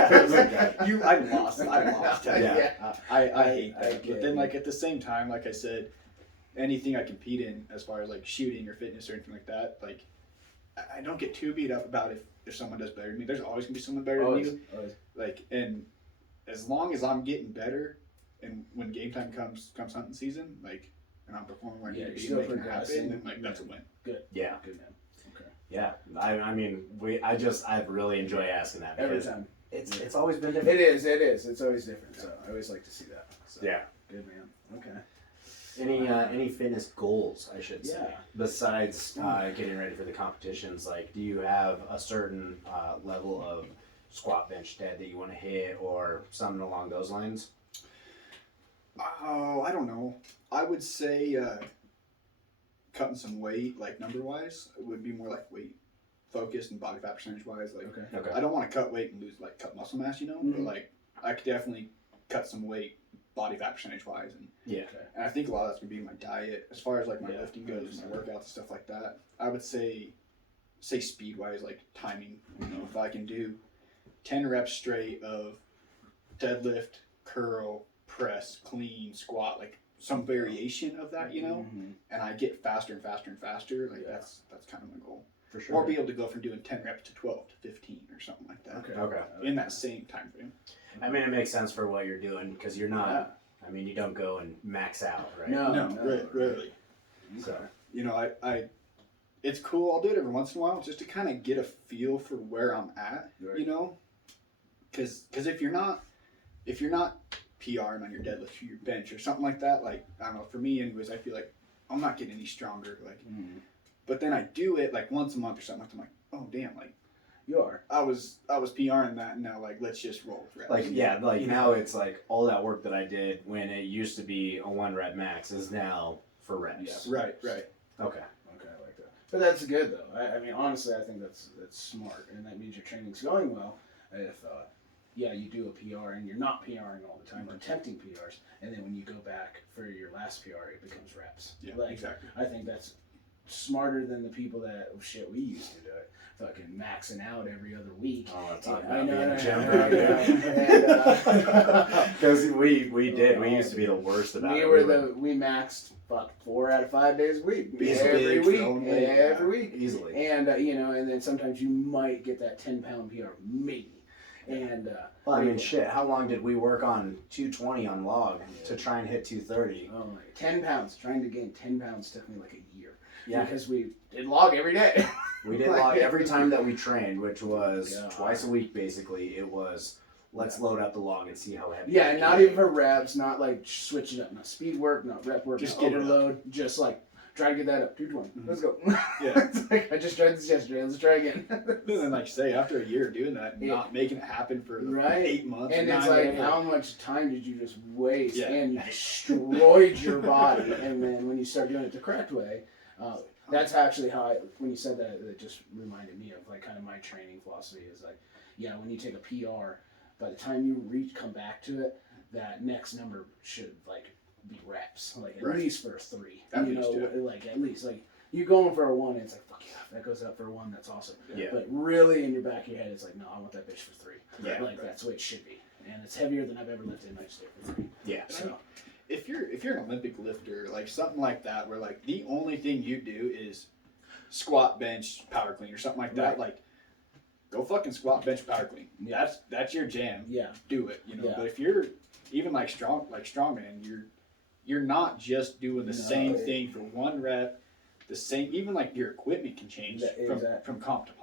Where's the guy? I lost. Yeah. I hate that. I But get then it. like at the same time, like I said, anything I compete in as far as like shooting or fitness or anything like that, like I don't get too beat up about if someone does better than me. There's always gonna be someone better than you. Always. Like, and as long as I'm getting better, and when game time comes hunting season, like, and I'm performing where I need to be, still making it progressing. happen, then like that's a win. Yeah. Good man. Okay. Yeah. I mean, I really enjoy asking that Every because time. it's always been different. It is. It's always different. So I always like to see that. So, Yeah. Good man. Okay. Any fitness goals, I should say, Yeah. besides getting ready for the competitions? Like, do you have a certain level of squat, bench, dead that you want to hit, or something along those lines? Oh, I don't know. I would say cutting some weight, like number wise, would be more like weight focused and body fat percentage wise. Like, Okay. Okay. I don't want to cut weight and lose cut muscle mass, but Mhm. like I could definitely cut some weight, body fat percentage wise, Yeah. Okay. and I think a lot of that's gonna be my diet as far as like my Yeah, lifting goes, my 100%. workouts and stuff like that. I would say speed wise, like timing. If I can do 10 reps straight of deadlift, curl, press, clean, squat, like some variation of that, Mhm. and I get faster and faster and faster, like Yeah. that's kind of my goal. For sure. Or be able to go from doing 10 reps to 12 to 15 or something like that. Okay. Okay. In that same time frame. I mean, it makes sense for what you're doing because you're not. Yeah. I mean, you don't go and max out, right? No. Rarely. So. I it's cool. I'll do it every once in a while just to kind of get a feel for where I'm at, Right. because if you're not PRing on your deadlift or your bench or something like that, like I don't know, for me anyways, I feel like I'm not getting any stronger, like, Mhm. but then I do it like once a month or something, I'm like, oh damn, like You are. I was PRing that, and now like let's just roll with reps. Like now it's like all that work that I did when it used to be a 1 rep max is now for reps. Right. Okay. Okay, I like that. But that's good though. I mean, honestly, I think that's smart, and that means your training's going well. If you do a PR and you're not PRing all the time or attempting PRs, and then when you go back for your last PR, it becomes reps. Yeah, Like, exactly. I think that's smarter than the people that we used to do it, fucking maxing out every other week. Oh, it's talk I about know, being I a know, gym I bro, know. yeah. Because we used to be the worst about We it. were we maxed 4 out of 5 days a week. Every week. Easily. And and then sometimes you might get that 10-pound PR, maybe. And Well, I mean, shit. How long did we work on 220 on log to try and hit 230? oh my, 10 pounds. Trying to gain 10 pounds took me like a year. Yeah. Because we did log every day. We did log every time that we trained, which was God. twice a week basically. It was let's load up the log and see how heavy. Yeah, we not can. even for reps, not like switch it up, not speed work, not rep work, Just not get it up. overload, just like try to get that up, 220. Mhm. Let's go. Yeah. It's like I just tried this yesterday. Let's try again. And then, like you say, after a year of doing that, Yeah. not making it happen for Right. 8 months, And 9 it's like, months. how much time did you just waste? Yeah. And you destroyed your body. And then when you start doing it the correct way, that's actually how when you said that, it just reminded me of like kind of my training philosophy is like, yeah, when you take a PR, by the time you come back to it, that next number should like be reps, like at Right. least for a 3. At you least, know, yeah. like at least like you going for a 1, and it's like fuck yeah, that goes up for a 1, that's awesome. Yeah. But really in your back of your head, it's like no, I want that bitch for 3. Yeah. Like that's what it should be, and it's heavier than I've ever lifted, and I just did it for 3. Yeah. So If you're an Olympic lifter, like something like that, where like the only thing you do is squat, bench, power clean, or something like that, Right. like go fucking squat, bench, power clean. Yeah. That's your jam. yeah, Do it, you know. Yeah. But if you're even like strongman, you're not just doing the No, same it- thing for 1 rep. The same, even like your equipment can change Yeah, exactly. from comp to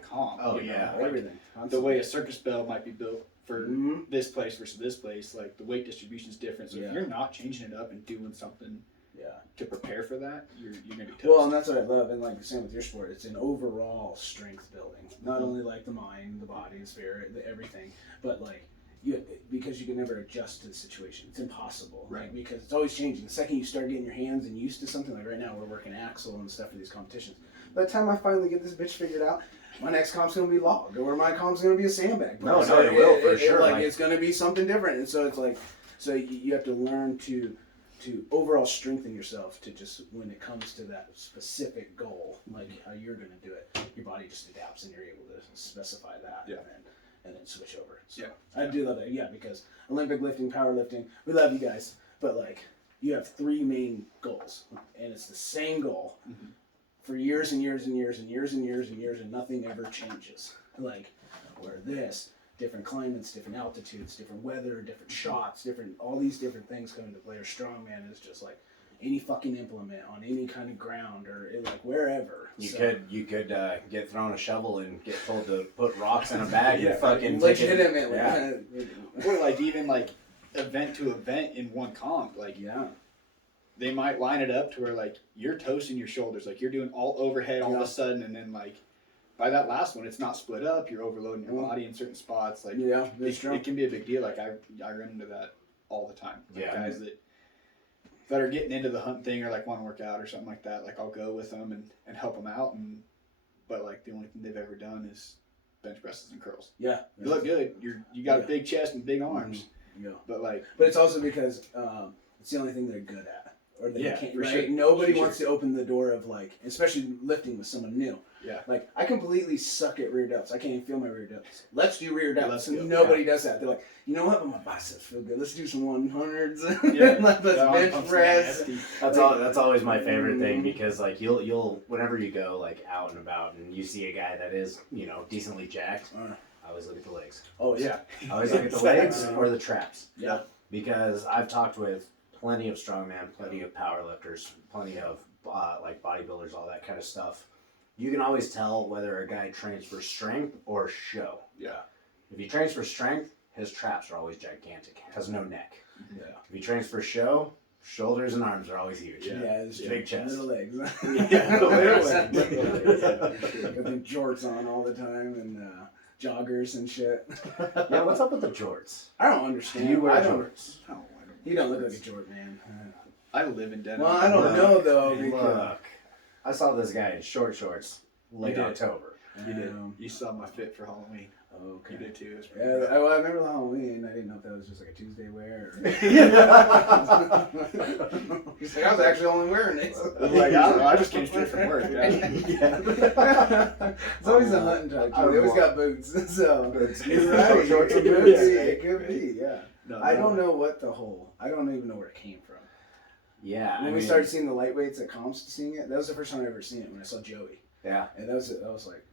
comp. Oh, you know? yeah. Like, everything. the way a circus bell might be built for Mhm. this place versus this place, like the weight distribution is different. So Yeah. if you're not changing it up and doing something Yeah. to prepare for that, you're gonna be toast. Well, and that's what I love, and like the same with your sport, it's an overall strength building. Not Mhm. only like the mind, the body, the spirit, everything, but like because you can never adjust to the situation. It's impossible, Right. Like, because it's always changing. The second you start getting your hands and used to something, like right now we're working axle and stuff for these competitions. By the time I finally get this bitch figured out, my next comp's gonna be log, or my comp's gonna be a sandbag. No, it will, for sure, Like, like- it's gonna be something different, and so it's like, so you have to learn to overall strengthen yourself to just when it comes to that specific goal, like how you're gonna do it, your body just adapts and you're able to specify that, Yeah. and then switch over. So Yeah. I do love that, yeah, because Olympic lifting, powerlifting, we love you guys, but like you have 3 main goals, and it's the same goal Mhm. for years and years and years and years and years and years, and nothing ever changes. Like where this. Different climates, different altitudes, different weather, different shots, all these different things come into play. Or strongman is just like any fucking implement on any kind of ground or like wherever. You So, could get thrown a shovel and get told to put rocks in a bag Yeah. and fucking take it. legitimately. Yeah. Or like even like event to event in one comp, like Yeah. they might line it up to where like you're toasting your shoulders, like you're doing all overhead all of Yeah. a sudden, and then like by that last one, it's not split up. You're overloading your Mm. body in certain spots. Like Yeah. That's true. it can be a big deal. Like I run into that all the time. Like Yeah. guys that are getting into the hunt thing or like want to work out or something like that. Like I'll go with them and help them out. But like the only thing they've ever done is bench presses and curls. Yeah. You look good. You got Yeah. a big chest and big arms. Yeah. But like But it's also because it's the only thing they're good at. Or they Yeah, can't, for right? sure. Nobody For wants to open the door of like, especially lifting with someone new. Yeah. Like I completely suck at rear delts. I can't even feel my rear delts. Let's do rear delts. Let's And go. nobody does that. They're like, you know what? But my biceps feel good. Let's do some 100s. Yeah. Let's that arm bench pump's press. nasty. That's always my favorite thing Mm. because like you'll whenever you go like out and about and you see a guy that is decently jacked, I always look at the legs. Oh yeah. I always look at the legs or the traps Yeah. because I've talked with plenty of strongman, plenty of powerlifters, plenty of like bodybuilders, all that kind of stuff. You can always tell whether a guy trains for strength or show. Yeah. If he trains for strength, his traps are always gigantic. Has no neck. Yeah. If he trains for show, shoulders and arms are always huge. Yeah. It's Big chest. Little legs. Yeah, little legs. With the jorts on all the time and joggers and shit. Yeah, what's up with the jorts? I don't Do understand. you wear I don't. jorts? No, He don't look like a jort man. I live in Denver. Well, I don't know though. Hey, Because, look, I saw this guy in short shorts late did. October. You did. Um, You saw my fit for Halloween. Okay. You did too. It was pretty Yeah, great. I remember the Halloween. I didn't know if that was just like a Tuesday wear. Or... He's like, I was actually only wearing it. I was like, I don't know. I just came straight from work. It's always a hunting type. Too. They always got boots, so Boots. you're right. Shorts and It could boots. be. It could be. Yeah. No, I don't know what the whole. I don't even know where it came from. Yeah, When we started seeing the lightweights at comps, seeing it, that was the first time I ever seen it when I saw Joey, yeah, and I was like,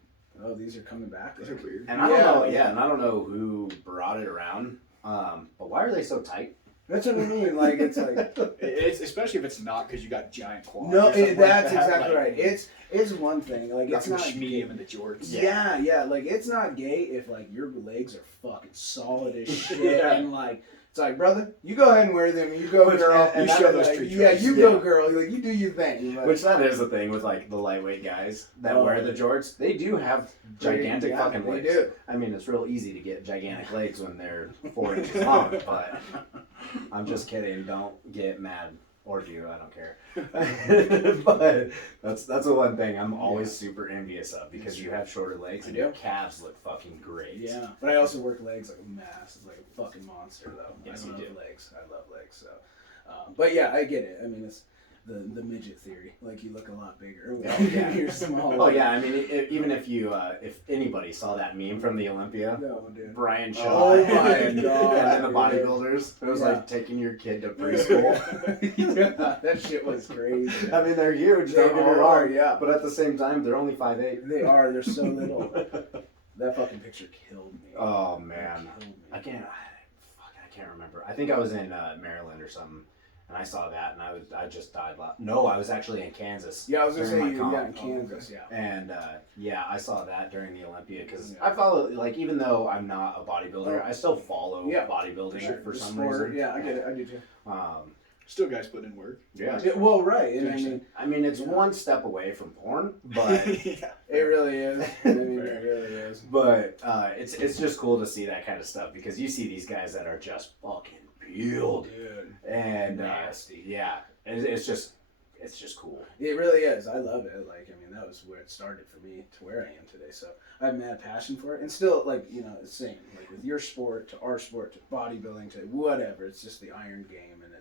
oh, these are coming back. These are weird. and I don't know. Yeah. Yeah, and I don't know who brought it around. But why are they so tight? That's what I mean. Like it's like it's especially if it's not because you got giant quads. no, or something that's like that, exactly like, right. It's one thing. Like it's not medium in the jorts. Yeah. Like it's not gay if like your legs are fucking solid as shit Yeah. and like. It's like, brother, you go ahead and wear them. You go, girl. And You show those tree yeah, trunks. you go, girl. Like you do your thing. But, Which that is the thing with like the lightweight guys that wear the jorts. They do have gigantic fucking legs. They do. I mean, it's real easy to get gigantic legs when they're 4 inches long, but I'm just kidding. Don't get mad. Or do, I don't care. But that's the one thing I'm always super envious of because you have shorter legs and your calves look fucking great. Yeah, but I also work legs like a mass. It's like a fucking monster though. Yes, I love you do. legs. I love legs. So, but yeah, I get it. I mean, it's the midget theory. Like you look a lot bigger when you're small. Oh yeah, I mean, even if you if anybody saw that meme from the Olympia, No, dude. Brian Shaw Oh my and, God, and the dude. bodybuilders, it was Yeah. like taking your kid to preschool. Yeah, that shit was crazy. I mean, they're huge. They Don't get me are, wrong. yeah. But at the same time, they're only 5'8". They are. They're so little. That fucking picture killed me. Oh man, It killed me. I can't remember. I think I was in Maryland or something, and I saw that, and I just died. No, I was actually in Kansas. Yeah, I was gonna say during my comp. yeah, in Kansas. Yeah. And yeah, I saw that during the Olympia because Yeah. I follow, like, even though I'm not a bodybuilder, I still follow Yeah, bodybuilding for The some sport, reason. Yeah, I get it. I do too. Still guys putting in work. Yeah. Well, right, and I mean, it's one step away from porn, but Yeah. it really is. I mean, it really is. but it's just cool to see that kind of stuff because you see these guys that are just fucking peeled Dude, and nasty. yeah, it's just cool. It really is. I love it. Like, I mean, that was where it started for me to where I am today. So I have mad passion for it, and still, like, you know, it's the same. Like with your sport to our sport to bodybuilding to whatever, it's just the iron game, and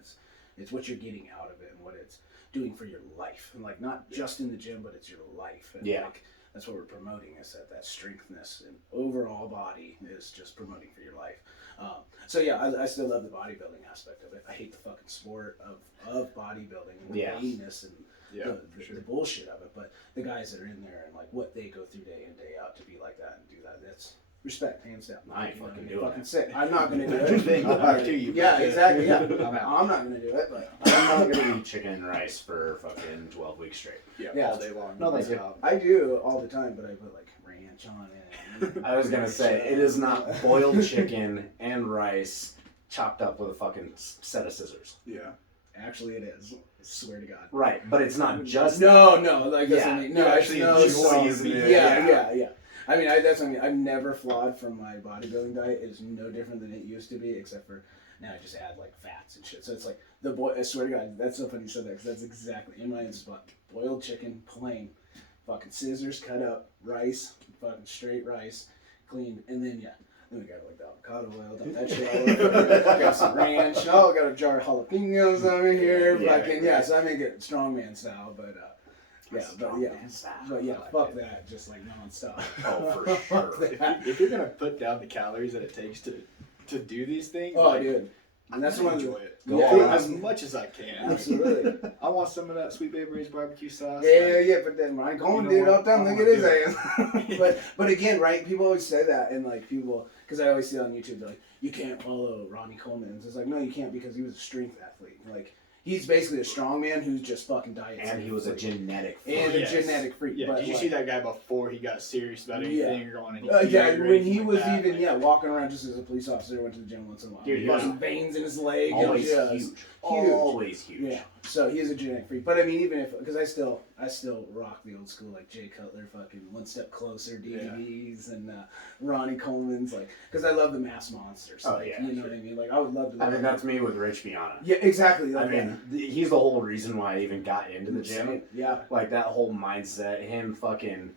it's what you're getting out of it and what it's doing for your life, and like not just in the gym, but it's your life. And Yeah. like, that's what we're promoting is that strengthness and overall body is just promoting for your life. So yeah, I still love the bodybuilding aspect of it. I hate the fucking sport of bodybuilding and the Yeah. leanness and Yeah, the bullshit of it. But the guys that are in there and like what they go through day in day out to be like that and do that, that's respect, hands down. I ain't You know, fucking you're doing fucking it. sick. I'm not gonna do Anything it. back to you. Yeah, exactly. Yeah, I'm out. I'm not gonna do it. But I'm not gonna eat chicken and rice for fucking 12 weeks straight. Yeah. All day long. No, thank you. Non-stop. I do all the time. But I put like ranch on it. I was gonna say it is not boiled chicken and rice chopped up with a fucking set of scissors. Yeah. Actually, it is. I swear to God. Right, but it's not just No, like that's Yeah. what I mean. No, You it's actually no enjoy sauce. the meat. Yeah. I mean, that's what I mean. I've never flawed from my bodybuilding diet. It's no different than it used to be, except for now I just add like fats and shit. So it's like I swear to God, that's so funny you said that because that's exactly in my spot. Boiled chicken, plain, fucking scissors, cut up rice, fucking straight rice, clean, and then then we got like the avocado oil, dump that shit all over. Got some ranch. Oh, got a jar of jalapenos over here. Yeah, Fucking yeah. So I make it strongman style, but fuck that, just like nonstop. Oh, for Fuck sure. that. If you're gonna put down the calories that it takes to do these things, Oh, like, dude, and that's I'm one gonna of enjoy the. it. Yeah. Put as much as I can. Absolutely. I want some of that Sweet Baby Ray's barbecue sauce. Yeah, but then Ryan Coleman You know did it all the time. what? Look I at his wanna ass. but again, right? People always say that, and like people, because I always see it on YouTube, they're like, you can't follow Ronnie Coleman. It's like, no, you can't because he was a strength athlete. Like he's basically a strongman who's just fucking diets. And he was a genetic freak. and Yes. a genetic freak. Yeah, but did you like, see that guy before he got serious about Yeah. anything or going any yeah, gear or when anything he like was that? even Like, walking around just as a police officer, went to the gym once in a while. Dude, he was Fucking veins in his leg. Always just huge. huge. Always huge. Yeah, so he's a genetic freak. But I mean, even if, because I still rock the old school, like Jay Cutler, fucking One Step Closer DVDs, and Ronnie Coleman's, like, because I love the mass monsters. Oh, like, yeah, you know sure. what I mean? Like, I would love to. I mean, that's me with Rich Piana. Yeah, exactly. I Like, mean, he's the whole reason why I even got into the gym. Yeah, Like, that whole mindset, him fucking,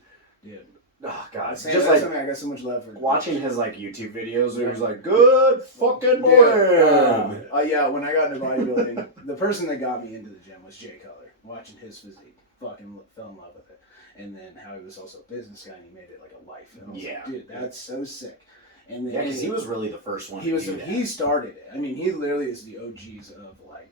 yeah. oh, God. Just Just like like, I got so much love for watching his, like, YouTube videos where he's like, good fucking Dude, morning. yeah, when I got into bodybuilding, the person that got me into the gym was Jay Cutler. Watching his physique, fucking fell in love with it. And then how he was also a business guy and he made it like a life. And I was Yeah. like, dude, that's so sick. And then Yeah, because he was really the first one to do that. he started it. I mean, he literally is the OGs of like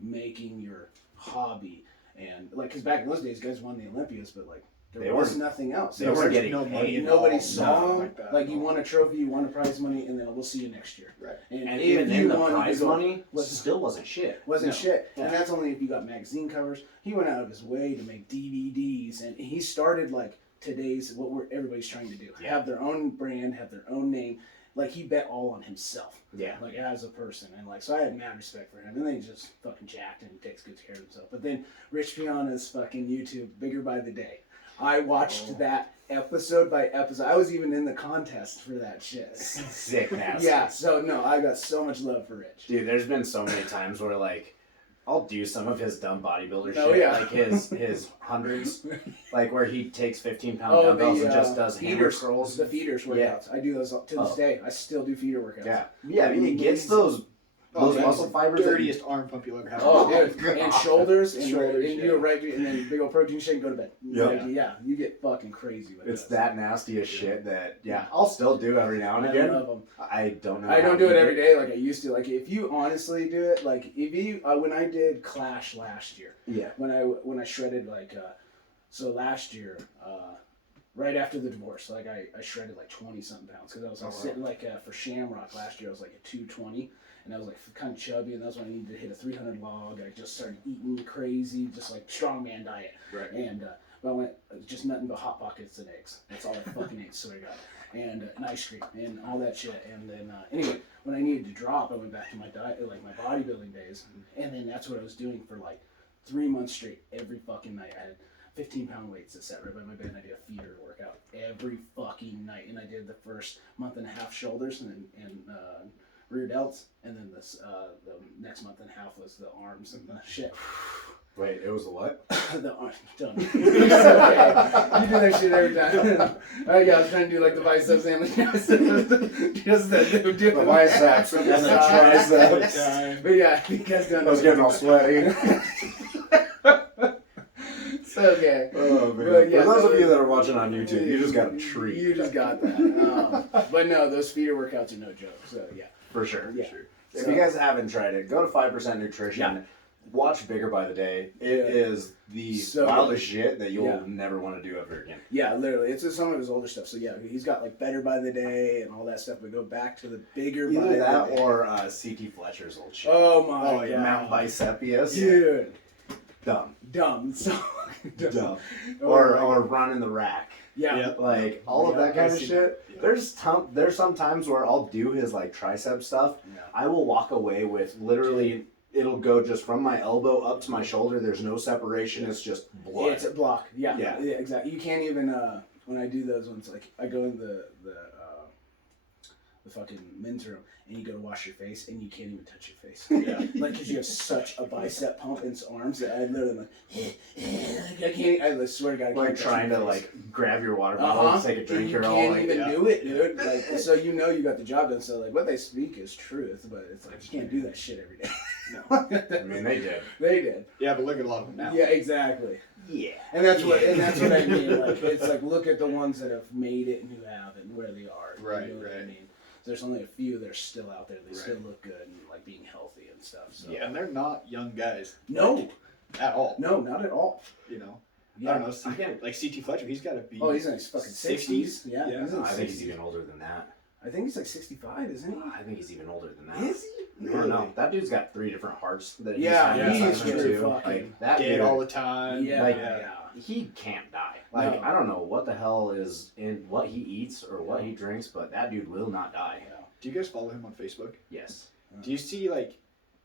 making your hobby and like, because back in those days, guys won the Olympias, but like there was nothing else. They weren't getting no paid. money. Nobody saw them. Like You won a trophy, you won a prize money, and then we'll see you next year. Right. And even then, the prize money still wasn't shit. Wasn't shit. Yeah. And that's only if you got magazine covers. He went out of his way to make DVDs, and he started like today's everybody's trying to do. Yeah. Have their own brand, have their own name. Like he bet all on himself. Yeah. Like as a person, and like so I had mad respect for him. And then he's just fucking jacked and he takes good care of himself. But then Rich Piana's fucking YouTube, Bigger by the Day. I watched that episode by episode. I was even in the contest for that shit. Sick nasty. Yeah, so no, I got so much love for Rich. Dude, there's been so many times where like I'll do some of his dumb bodybuilder Oh, shit, yeah. like his hundreds, like where he takes 15-pound dumbbells and just does hammer curls. The feeders workouts. I do those to this day. I still do feeder workouts. Yeah. I mean, it gets those muscle fibers. Dirtiest arm pump you'll ever have. Oh, dude. And shoulders, and Shoulders, do a right, and then big old protein shake and go to bed. Yep. Yeah, you get fucking crazy with It's those. that nasty as shit that I'll still do every now and I again. love them. I don't know. I how don't to do it every day like I used to. Like if you honestly do it, like if you when I did Clash last year, Yeah. when I shredded so last year, right after the divorce, like I shredded like 20 something pounds because I was sitting for Shamrock last year I was like at 220 and I was like kind of chubby and that's when I needed to hit a 300 log. I just started eating crazy, just like strongman diet. Right. And but I went just nothing but Hot Pockets and eggs. That's all I fucking ate. Swear to God. And ice cream and all that shit. And then anyway, when I needed to drop, I went back to my diet, like my bodybuilding days, and then that's what I was doing for like 3 months straight. Every fucking night, I had 15-pound weights that sat right by my bed. And I did a feeder workout every fucking night, and I did the first month and a half shoulders and rear delts, and then the next month and a half was the arms and the shit. Wait, it was the what? The arms. Done. Okay. You do that shit every time. I was trying to do like the biceps and just the biceps and the triceps. But yeah, you guys don't know. I was getting all sweaty. So okay. Oh man! But, yeah, For those so- of you that are watching on YouTube, you just got a treat. You just got that. But no, those feeder workouts are no joke. So yeah. For sure. Yeah. If So- you guys haven't tried it, go to 5% Nutrition. Yeah. Watch Bigger by the Day. It is the So wildest shit that you'll Yeah. never want to do ever again. Yeah, literally. It's just some of his older stuff. So yeah, he's got like Better by the Day and all that stuff. We go back to the Bigger by Either the that Day. or CT Fletcher's old shit. Oh my Oh, god. yeah. Mount Bicepius. Dude. Dumb. So Dumb. Oh Or run in the rack. yeah. Yep. Like all of that kind of see shit. that. Yeah. There's some times where I'll do his like tricep stuff. Yeah. I will walk away with literally, it'll go just from my elbow up to my shoulder. There's no separation. It's just blood. It's a block. Yeah. Yeah. Exactly. You can't even when I do those ones, like I go in the fucking men's room and you go to wash your face and you can't even touch your face. Yeah. Like because you have such a bicep pump in his arms that I literally like I can't. I swear to God, I Like can't touch trying my to face. like grab your water bottle and take a drink. You You're all can't like, even yeah. do it, dude. Like, so you know you got the job done. So like what they speak is truth, but it's like you can't do that shit every day. I mean, they did. They did. Yeah, but look at a lot of them now. Yeah, exactly. Yeah. And that's what I mean. Like it's like look at the ones that have made it and who haven't, where they are. Right, You know what I right. mean? There's only a few that are still out there. They Right. still look good and like being healthy and stuff. So And they're not young guys. no, At all. no, not at all. You know? Yeah. I don't know. Like CT Fletcher, he's got to be. Oh, he's in his fucking 60s. Yeah, Yeah. he's in I his think he's 60s. even older than that. I think he's like 65, isn't he? I think he's even older than that. Is he? I don't know. That dude's got 3 different hearts that he's Yeah, had he's inside him, true too. fucking Like that Dead dude, all the time. Yeah, Like, yeah. he can't die. Like No. I don't know what the hell is in what he eats or what he drinks, but that dude will not die. Do you guys follow him on Facebook? Yes. Do you see like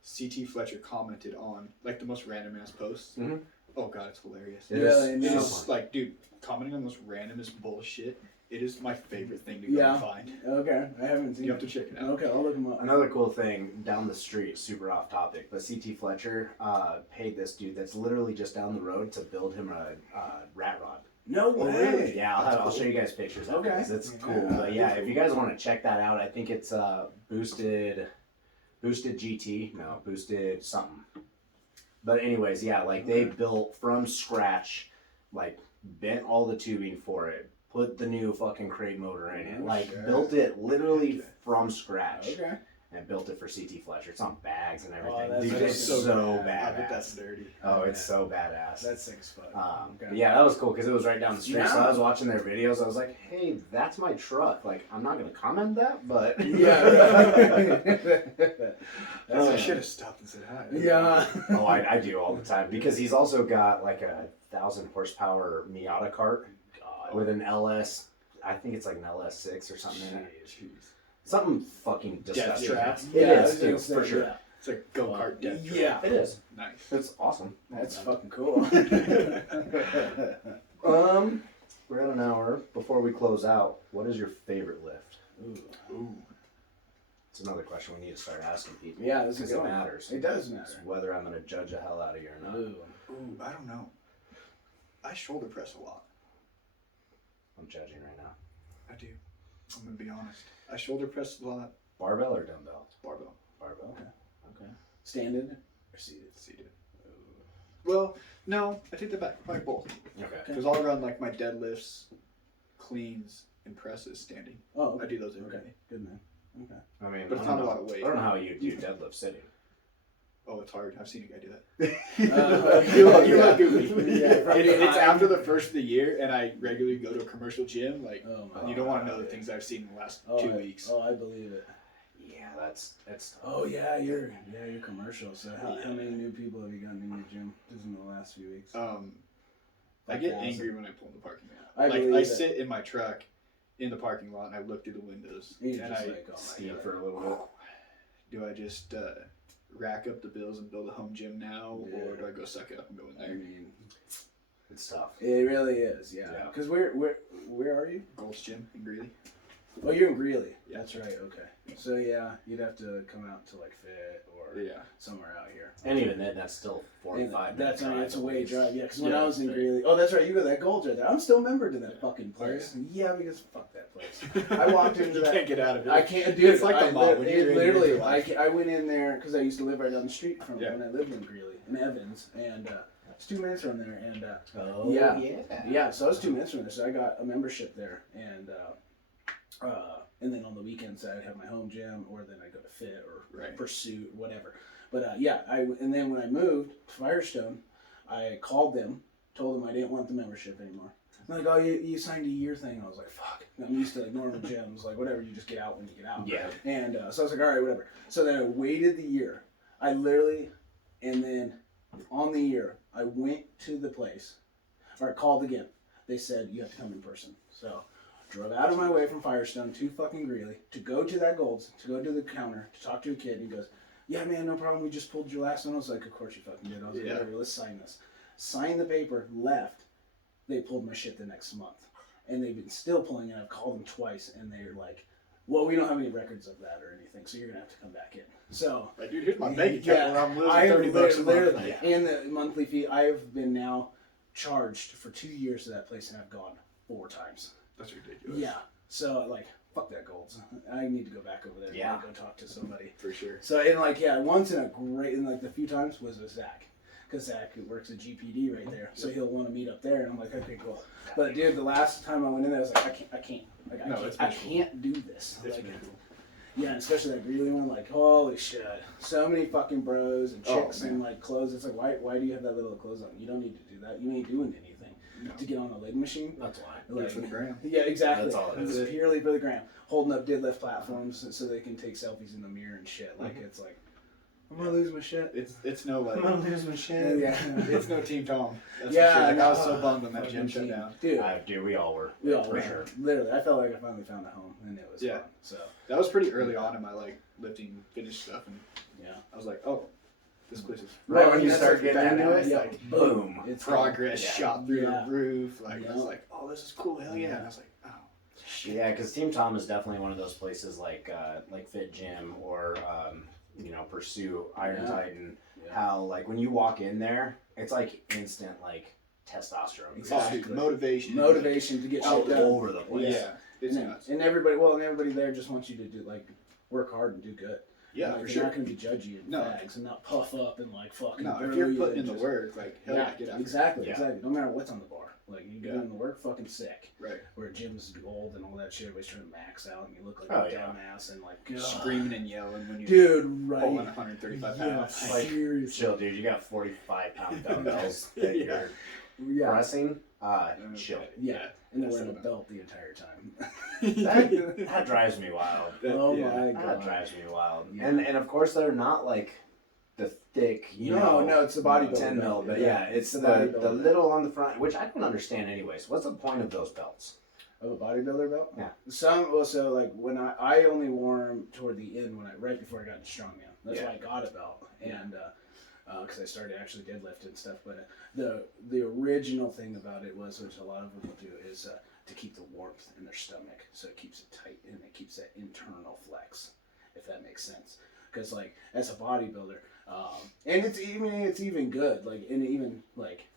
CT Fletcher commented on like the most random ass posts? Mhm. Oh god, it's hilarious. It Yeah, is I It know. is like, dude, commenting on the most randomest bullshit. It is my favorite thing to go Yeah. and find. Okay, I haven't seen You have it. to check it out. Okay, I'll look him up. Another cool thing down the street, super off topic, but CT Fletcher paid this dude that's literally just down the road to build him a rat rod. No way. Yeah, I'll show you guys pictures of it Okay. 'cause it's cool. Yeah. But yeah, if you guys want to check that out, I think it's boosted GT, no, boosted something. But anyways, yeah, like they built from scratch, like bent all the tubing for it, put the new fucking crate motor in it, like Shit. built it literally from scratch. Okay. and built it for CT Fletcher. It's on bags and everything. that's Dude, it's so so I bet badass. that's dirty. Oh, it's so badass. That's sick as fuck. But yeah, that was cool because it was right down the street. So Yeah. I was watching their videos. I was like, hey, that's my truck. Like, I'm not going to comment that, but. I should have stopped and said hi. Yeah. Oh, I do all the time because he's also got like a 1,000 horsepower Miata cart with an LS. I think it's like an LS6 or something in it. Jeez. Something fucking disgusting. trap. It Yeah, is, too, for sure. yeah. It's like go-kart death trap. Yeah. It is. Nice. It's awesome. That's fucking cool. We're at an hour. Before we close out, what is your favorite lift? Ooh. It's another question we need to start asking people. Yeah, this is because it good. matters. It does It's matter. whether I'm going to judge the hell out of you or not. Ooh. Ooh, I don't know. I shoulder press a lot. I'm judging right now. I do. I'm gonna be honest. I shoulder press a lot. Barbell or dumbbell? Barbell. Barbell. Okay. Standing or seated? Seated. Well, no, I take that back. Probably both. Okay. Because I'll run like my deadlifts, cleans, and presses standing. Oh, okay. I do those every day. Okay. Good man. Okay. I mean, But it's I don't not a know- lot of weight. I don't know how you do deadlift sitting. Oh, it's hard. I've seen a guy do that. You look yeah. goofy. Yeah, It's after the first of the year, and I regularly go to a commercial gym. Like, Oh, my you don't want to know God. the things I've seen in the last Oh, 2 weeks. I believe it. Yeah, that's Oh yeah, you're commercial. So how many new people have you gotten in your gym just in the last few weeks? I get angry when I pull in the parking lot. I Like, believe I it. sit in my truck in the parking lot, and I look through the windows, You're and just I like, oh my steam God. for a little bit. do I just rack up the bills and build a home gym now, or do I go suck it up and go in I there? mean, It's tough. it really is. Yeah. Yeah. Because where are you? Gold's Gym in Greeley. Oh, you're in Greeley. Yeah. That's right. Okay. So yeah, you'd have to come out to like Fit or Yeah. somewhere out here. And even then, that's still 45 And that's minutes. it's a way drive. Yeah, because when Yeah, I was in right. Greeley, oh, that's right. You got that Gold's right there. I'm still a member to that fucking place. Yeah, because fuck that place. I walked into You that. can't get out of it. I can't do it. It's like the mall. When you're in literally, here for life. I went in there because I used to live right down the street from Yeah. when I lived in Greeley in Evans, and it's 2 minutes from there. And Oh, Yeah. yeah. yeah, so I was 2 minutes from there, so I got a membership there, and then on the weekends I'd have my home gym, or then I'd go to Fit or Right. Pursuit, whatever. But and then when I moved to Firestone, I called them, told them I didn't want the membership anymore. They're like, oh, you signed a year thing. And I was like, fuck. I'm used to like normal gyms, like whatever, you just get out when you get out. Yeah. And so I was like, all right, whatever. So then I waited the year. And then on the year, I went to the place, or I called again. They said, you have to come in person. So drove out of my way from Firestone to fucking Greeley to go to that Gold's, to go to the counter, to talk to a kid. And he goes, yeah, man, no problem. We just pulled your last one. I was like, of course you fucking did. I was like, Yeah. whatever, let's sign this. Signed the paper, left. They pulled my shit the next month. And they've been still pulling it. I've called them twice, and they're like, well, we don't have any records of that or anything, so you're going to have to come back in. So, Like, dude, here's my bank account yeah, where I'm losing I $30 a month. literally, and the monthly fee, I've been now charged for 2 years to that place, and I've gone 4 times. That's ridiculous. Yeah. So, like, fuck that Gold's. I need to go back over there Yeah. and go talk to somebody. For sure. So, and like, yeah, once in a great, and like the few times was with Zach. Because Zach works at GPD right there. So he'll want to meet up there. And I'm like, okay, cool. But dude, the last time I went in there, I was like, I can't. Like, No, it's I miserable. can't do this. It's Like, miserable. yeah, and especially that Greeley one, like, holy shit. So many fucking bros and Oh, chicks man. and like clothes. It's like, why do you have that little clothes on? You don't need to do that. You ain't doing anything No. to get on a leg machine. That's why. Do it for the gram. Yeah, exactly. That's all it It's is. purely for the gram. Holding up deadlift platforms so they can take selfies in the mirror and shit. Like, it's like, I'm gonna lose my shit. It's no like. lose my shit. Yeah. It's no Team Tom. That's Yeah, for sure. Like, I was no. so bummed when that Fucking gym shut team. down. Dude, Dude, we all were. we all for were. sure. Literally, I felt like I finally found a home, and it was Yeah. fun. So, That was pretty early on in my like lifting fitness stuff, and yeah. I was like, oh, this place is Right when you That's start like getting into badass. it, Yeah. like, boom. It's progress Yeah. shot through Yeah. the roof. Like I was Yeah. like, oh, this is cool. Hell yeah! Yeah. And I was like, oh, shit. Yeah, because Team Tom is definitely one of those places like Fit Gym or Pursue, Iron Yeah. Titan. Yeah. How like when you walk in there, it's like instant like testosterone. Exactly. Oh, dude, motivation. motivation to get All shit done. over the place. Yeah, it's and, nuts. and everybody there just wants you to do like work hard and do good. Yeah, like, for they're sure. not gonna be judgy and No. fags and not puff up and like fucking. No, if burn you're you putting and in the just- work, like hell yeah, get after it. exactly, Yeah. exactly. No matter what's on the bar. Like, you get into work fucking sick. Right. Where gym's old and all that shit, everybody's trying to max out, and you look like a dumbass and like screaming and yelling when you're pulling 135 yeah, pounds. Like, seriously. chill, dude. You got 45-pound dumbbells that you're pressing. Chill. Yeah. And they're wearing a belt the entire time. That drives me wild. Oh my god. That drives me wild. Yeah. And of course they're not like the thick, no, it's the bodybuilder 10 mil, belt. but it's the little on the front, which I don't understand anyways. What's the point of those belts? Of a bodybuilder belt? Yeah. So like when I only wore them toward the end right before I got into strongman. That's why I got a belt, and because I started actually deadlifting and stuff. But the original thing about it was, which a lot of them will do, is to keep the warmth in their stomach, so it keeps it tight and it keeps that internal flex, if that makes sense. Because like as a bodybuilder, and it's even good. Like and even like.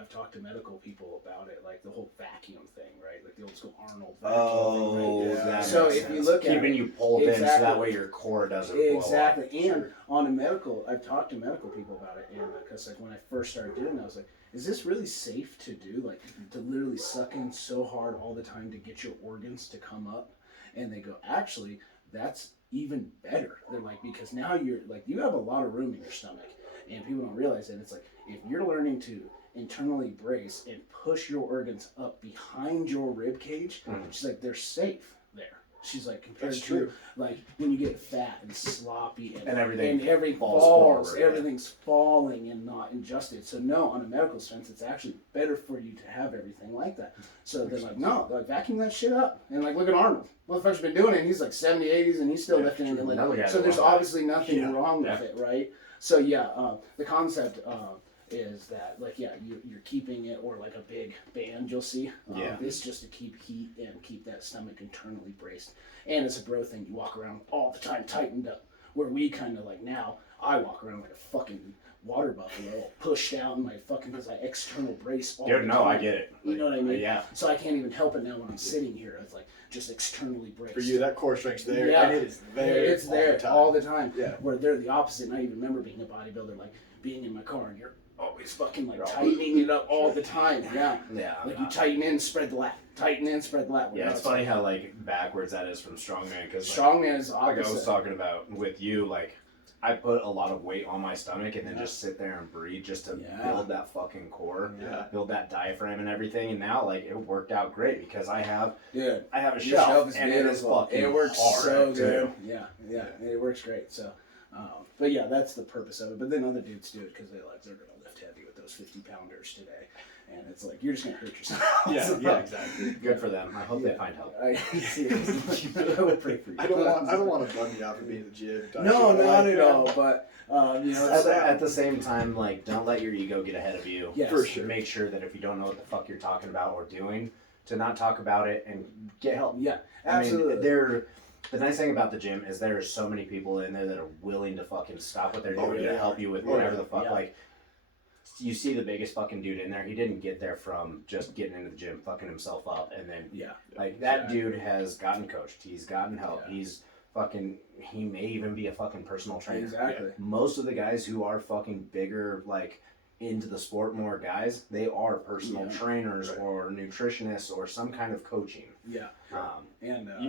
I've talked to medical people about it, like the whole vacuum thing, right? Like the old school Arnold vacuum thing, right? That So makes if sense. you look at keeping you pulled in so that way your core doesn't blow up. and on a medical, I've talked to medical people about it, and because like when I first started doing it, I was like, is this really safe to do? Like to literally suck in so hard all the time to get your organs to come up? And they go, actually, that's even better. They're like, because now you're like, you have a lot of room in your stomach, and people don't realize that. It's like if you're learning to internally brace and push your organs up behind your rib cage, she's like, they're safe there. She's like, compared to like when you get fat and sloppy and everything falls, everything's falling and not adjusted. So no, on a medical sense, it's actually better for you to have everything like that. So they're like, no, like vacuum that shit up. And like, look at Arnold. Motherfucker's been doing it. And he's like 70, 80s, and he's still lifting it. Like, so there's obviously nothing wrong with it, right? So the concept is that like you're keeping it, or like a big band you'll see. It's just to keep heat and keep that stomach internally braced. And it's a bro thing. You walk around all the time tightened up. Where we kind of like now, I walk around like a fucking water buffalo, pushed out in my fucking because I external brace all the time. I get it. You know what I mean? Yeah. So I can't even help it now when I'm sitting here. It's like just externally braced. For you, that core strength's there. Yeah, and it is there. It's there all the time. Yeah. Where they're the opposite. And I even remember being a bodybuilder, like being in my car, and you're always fucking like tightening it up all the time. Yeah. Like you tighten in, spread the lat. Tighten in, spread the lat. Yeah, it's funny how like backwards that is from strongman, because strongman is opposite. Like I was talking about with you, like I put a lot of weight on my stomach and then just sit there and breathe just to build that fucking core, build that diaphragm and everything. And now like it worked out great because I have a shelf and it is fucking it works hard so good. too. Yeah, it works great. So, but yeah, that's the purpose of it. But then other dudes do it because they're gonna lift heavy with those 50-pounders today. And it's like, you're just going to hurt yourself. Yeah, exactly. Good for them. I hope they find help. I will pray for you. I don't want to bum you out for being in the gym. No, not at all. But, at the same time, like, don't let your ego get ahead of you. Yes. For sure. Make sure that if you don't know what the fuck you're talking about or doing, to not talk about it and get help. Yeah, absolutely. I mean, the nice thing about the gym is there are so many people in there that are willing to fucking stop what they're doing to help you with whatever the fuck. Like, you see the biggest fucking dude in there. He didn't get there from just getting into the gym, fucking himself up, and then that dude has gotten coached. He's gotten help. He's fucking. He may even be a fucking personal trainer. Exactly. Most of the guys who are fucking bigger, like into the sport more guys, they are personal trainers or nutritionists or some kind of coaching. Yeah.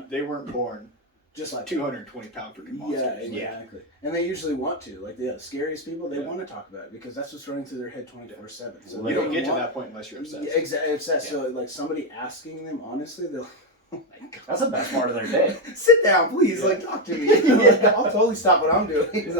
They weren't born just like 220-pound freaking monsters. Yeah, exactly. And they usually want to. Like the scariest people, they want to talk about it because that's what's running through their head 24/7. So you don't get to that point unless you're obsessed. Yeah, exactly. Obsessed. So like somebody asking them honestly, they'll. Oh my God. That's the best part of their day. Sit down, please. Like, talk to me. I'll totally stop what I'm doing.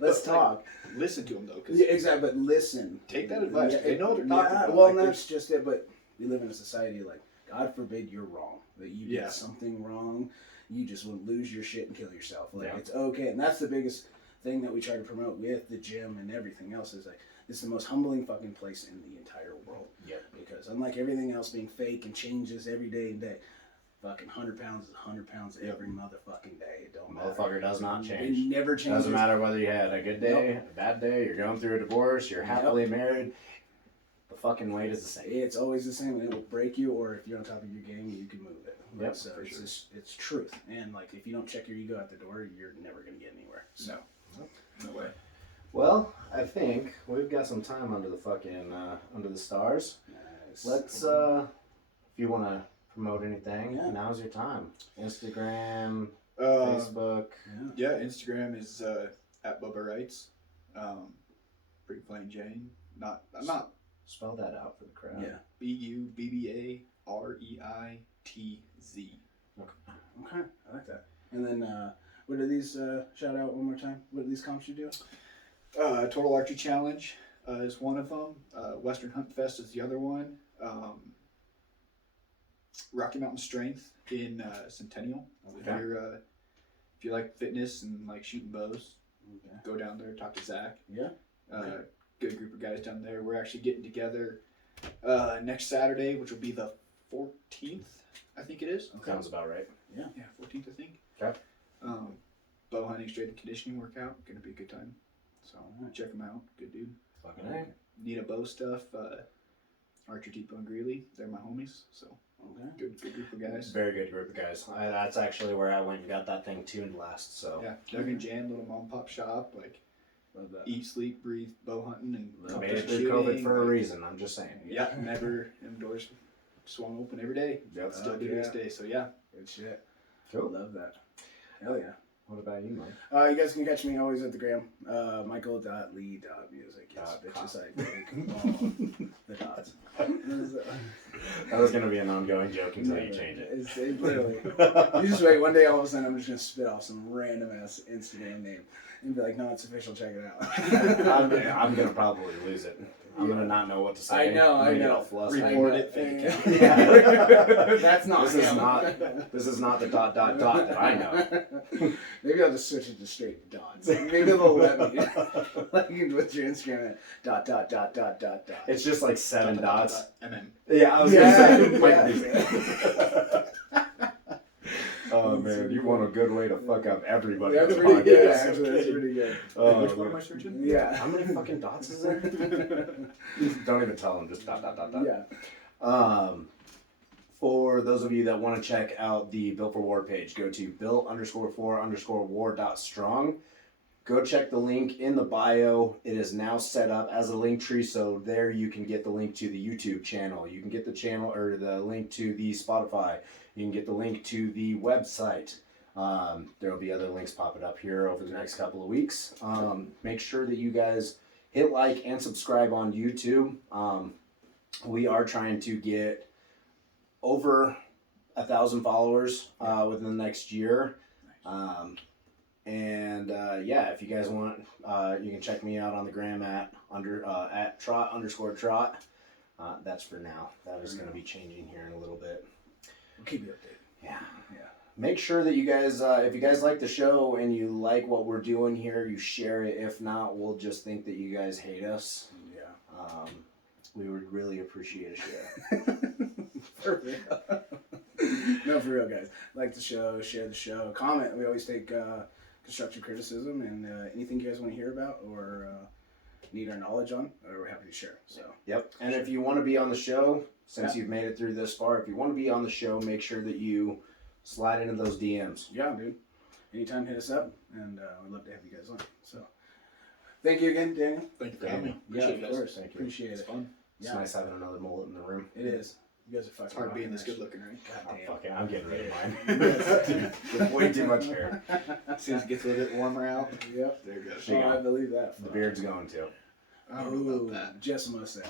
Let's talk. Listen to them though. Yeah, exactly. But listen. Take that advice. They know what they're talking about. Well, like, that's just it. But we live in a society like, God forbid you're wrong. That you did something wrong. You just would lose your shit and kill yourself. Like it's okay, and that's the biggest thing that we try to promote with the gym and everything else is like it's the most humbling fucking place in the entire world. Yeah. Because unlike everything else being fake and changes every day and day, fucking 100 pounds is 100 pounds every motherfucking day. It don't matter. Motherfucker does not change. It never changes. Doesn't matter whether you had a good day, a bad day, you're going through a divorce, you're happily married. The fucking weight is the same. It's always the same. It will break you, or if you're on top of your game, you can move it. Yep, so it's truth. And like if you don't check your ego at the door, you're never gonna get anywhere. So no way. Well, I think we've got some time under the fucking under the stars. let's if you want to promote anything, Yeah. now's your time. Instagram, Uh, Facebook. yeah, Instagram is at Bubba Reitz. Pretty plain Jane. I'm not Spell that out for the crowd. Yeah. BUBBAREITZ. Okay, I like that. And then, what are these? Shout out one more time. What are these comps you do? Total Archery Challenge is one of them. Western Hunt Fest is the other one. Rocky Mountain Strength in Centennial. Okay. If you like fitness and like shooting bows, Okay. go down there, talk to Zach. Yeah. Okay. Good group of guys down there. We're actually getting together next Saturday, which will be the 14th, I think it is. Sounds about right. Yeah, 14th, I think. Okay. Bow hunting, strength and conditioning workout. Gonna be a good time. So check them out. Good dude. Fucking A. Need a bow stuff. Archer Depot and Greeley. They're my homies. So Okay. good group of guys. Very good group of guys. That's actually where I went and got that thing tuned last. So Yeah, Doug and Jan, little mom and pop shop. Like Love that. eat, sleep, breathe, bow hunting, and I made it competition through COVID shooting, for a like, reason. I'm just saying. Yeah, never them doors swung open every day. Yep. Still do to this day. So yeah. Good shit. Cool. Love that. Hell yeah. What about you, Mike? You guys can catch me always at the gram. Michael.lee.music. Yes, bitches I take all the dots. That was gonna be an ongoing joke until you change it. It's literally. You just wait. One day, all of a sudden, I'm just gonna spit off some random ass Instagram name and be like, "No, it's official. Check it out." I'm gonna probably lose it. I'm gonna not know what to say. I know. I'm I gonna get know. all flustered. Report it, fake account. Yeah. That's not. This is him. not. This is not the ... that I know. Maybe I'll just switch it to straight dots. Maybe they'll let me. Like with your Instagram, ... It's just like 7 dots. MM. Yeah, I was gonna say. Mike Musick. Oh man, you want a good way to fuck up everybody. That's on the pretty good, podcast. actually. That's pretty good. Which one am I searching? Yeah. How many fucking dots is there? Don't even tell them. Just ... Yeah. For those of you that want to check out the Built for War page, go to built_for_war.strong. Go check the link in the bio. It is now set up as a link tree, so there you can get the link to the YouTube channel. You can get the channel or the link to the Spotify. You can get the link to the website. There will be other links popping up here over the next couple of weeks. Make sure that you guys hit like and subscribe on YouTube. We are trying to get over 1,000 followers within the next year. If you guys want, you can check me out on the gram at @trot_trot. That's for now. That is going to be changing here in a little bit. We'll keep you updated. Yeah. Yeah. Make sure that you guys, if you guys like the show and you like what we're doing here, you share it. If not, we'll just think that you guys hate us. Yeah. We would really appreciate a share. For real. No, for real, guys. Like the show, share the show, comment. We always take constructive criticism and anything you guys want to hear about or need our knowledge on, we're happy to share. So. Yep. And if you want to be on the show, since Yeah. you've made it through this far, if you want to be on the show, make sure that you slide into those DMs. Yeah, dude. Anytime, hit us up, and we'd love to have you guys on. So, thank you again, Daniel. Thank you for having me. Yeah, Appreciate of it, guys. course. Thank you. Appreciate It's it. fun. It's Yeah. nice having another mullet in the room. It is. You guys are fucking. It's hard being this rocking good looking, right? that Oh, shit. fucking, I'm getting rid of mine. Yes. Dude, way too much hair. As soon as it gets a little bit warmer out, Yep. there it goes. Shake Oh, I on. believe that. The beard's going too. I don't know Ooh, about that. just a mustache.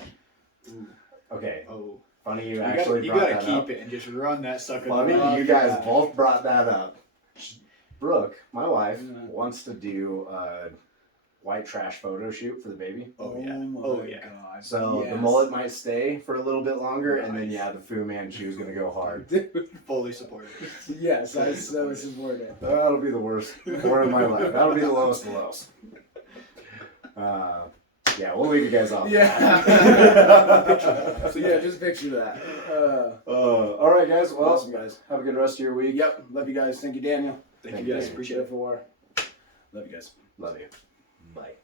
Ooh. Okay. Oh. Funny you You actually gotta brought that keep up. it and just run that sucker. Funny Oh, you guys yeah. both brought that up. Brooke, my wife, Yeah. wants to do a white trash photo shoot for the baby. Oh, yeah. my Oh, yeah. God. So Yes. the mullet might stay for a little bit longer, and then Nice. the Fu Manchu's gonna go hard. Fully supported. Yes, I so support it. That'll be the worst word of my life. That'll be the lowest of lows. Yeah, we'll leave you guys off. Yeah. So yeah, just picture that. All right, guys. Well, Awesome, guys. have a good rest of your week. Yep. Love you guys. Thank you, Daniel. Thank you guys. you. Appreciate it. For love you guys. Love you. Bye.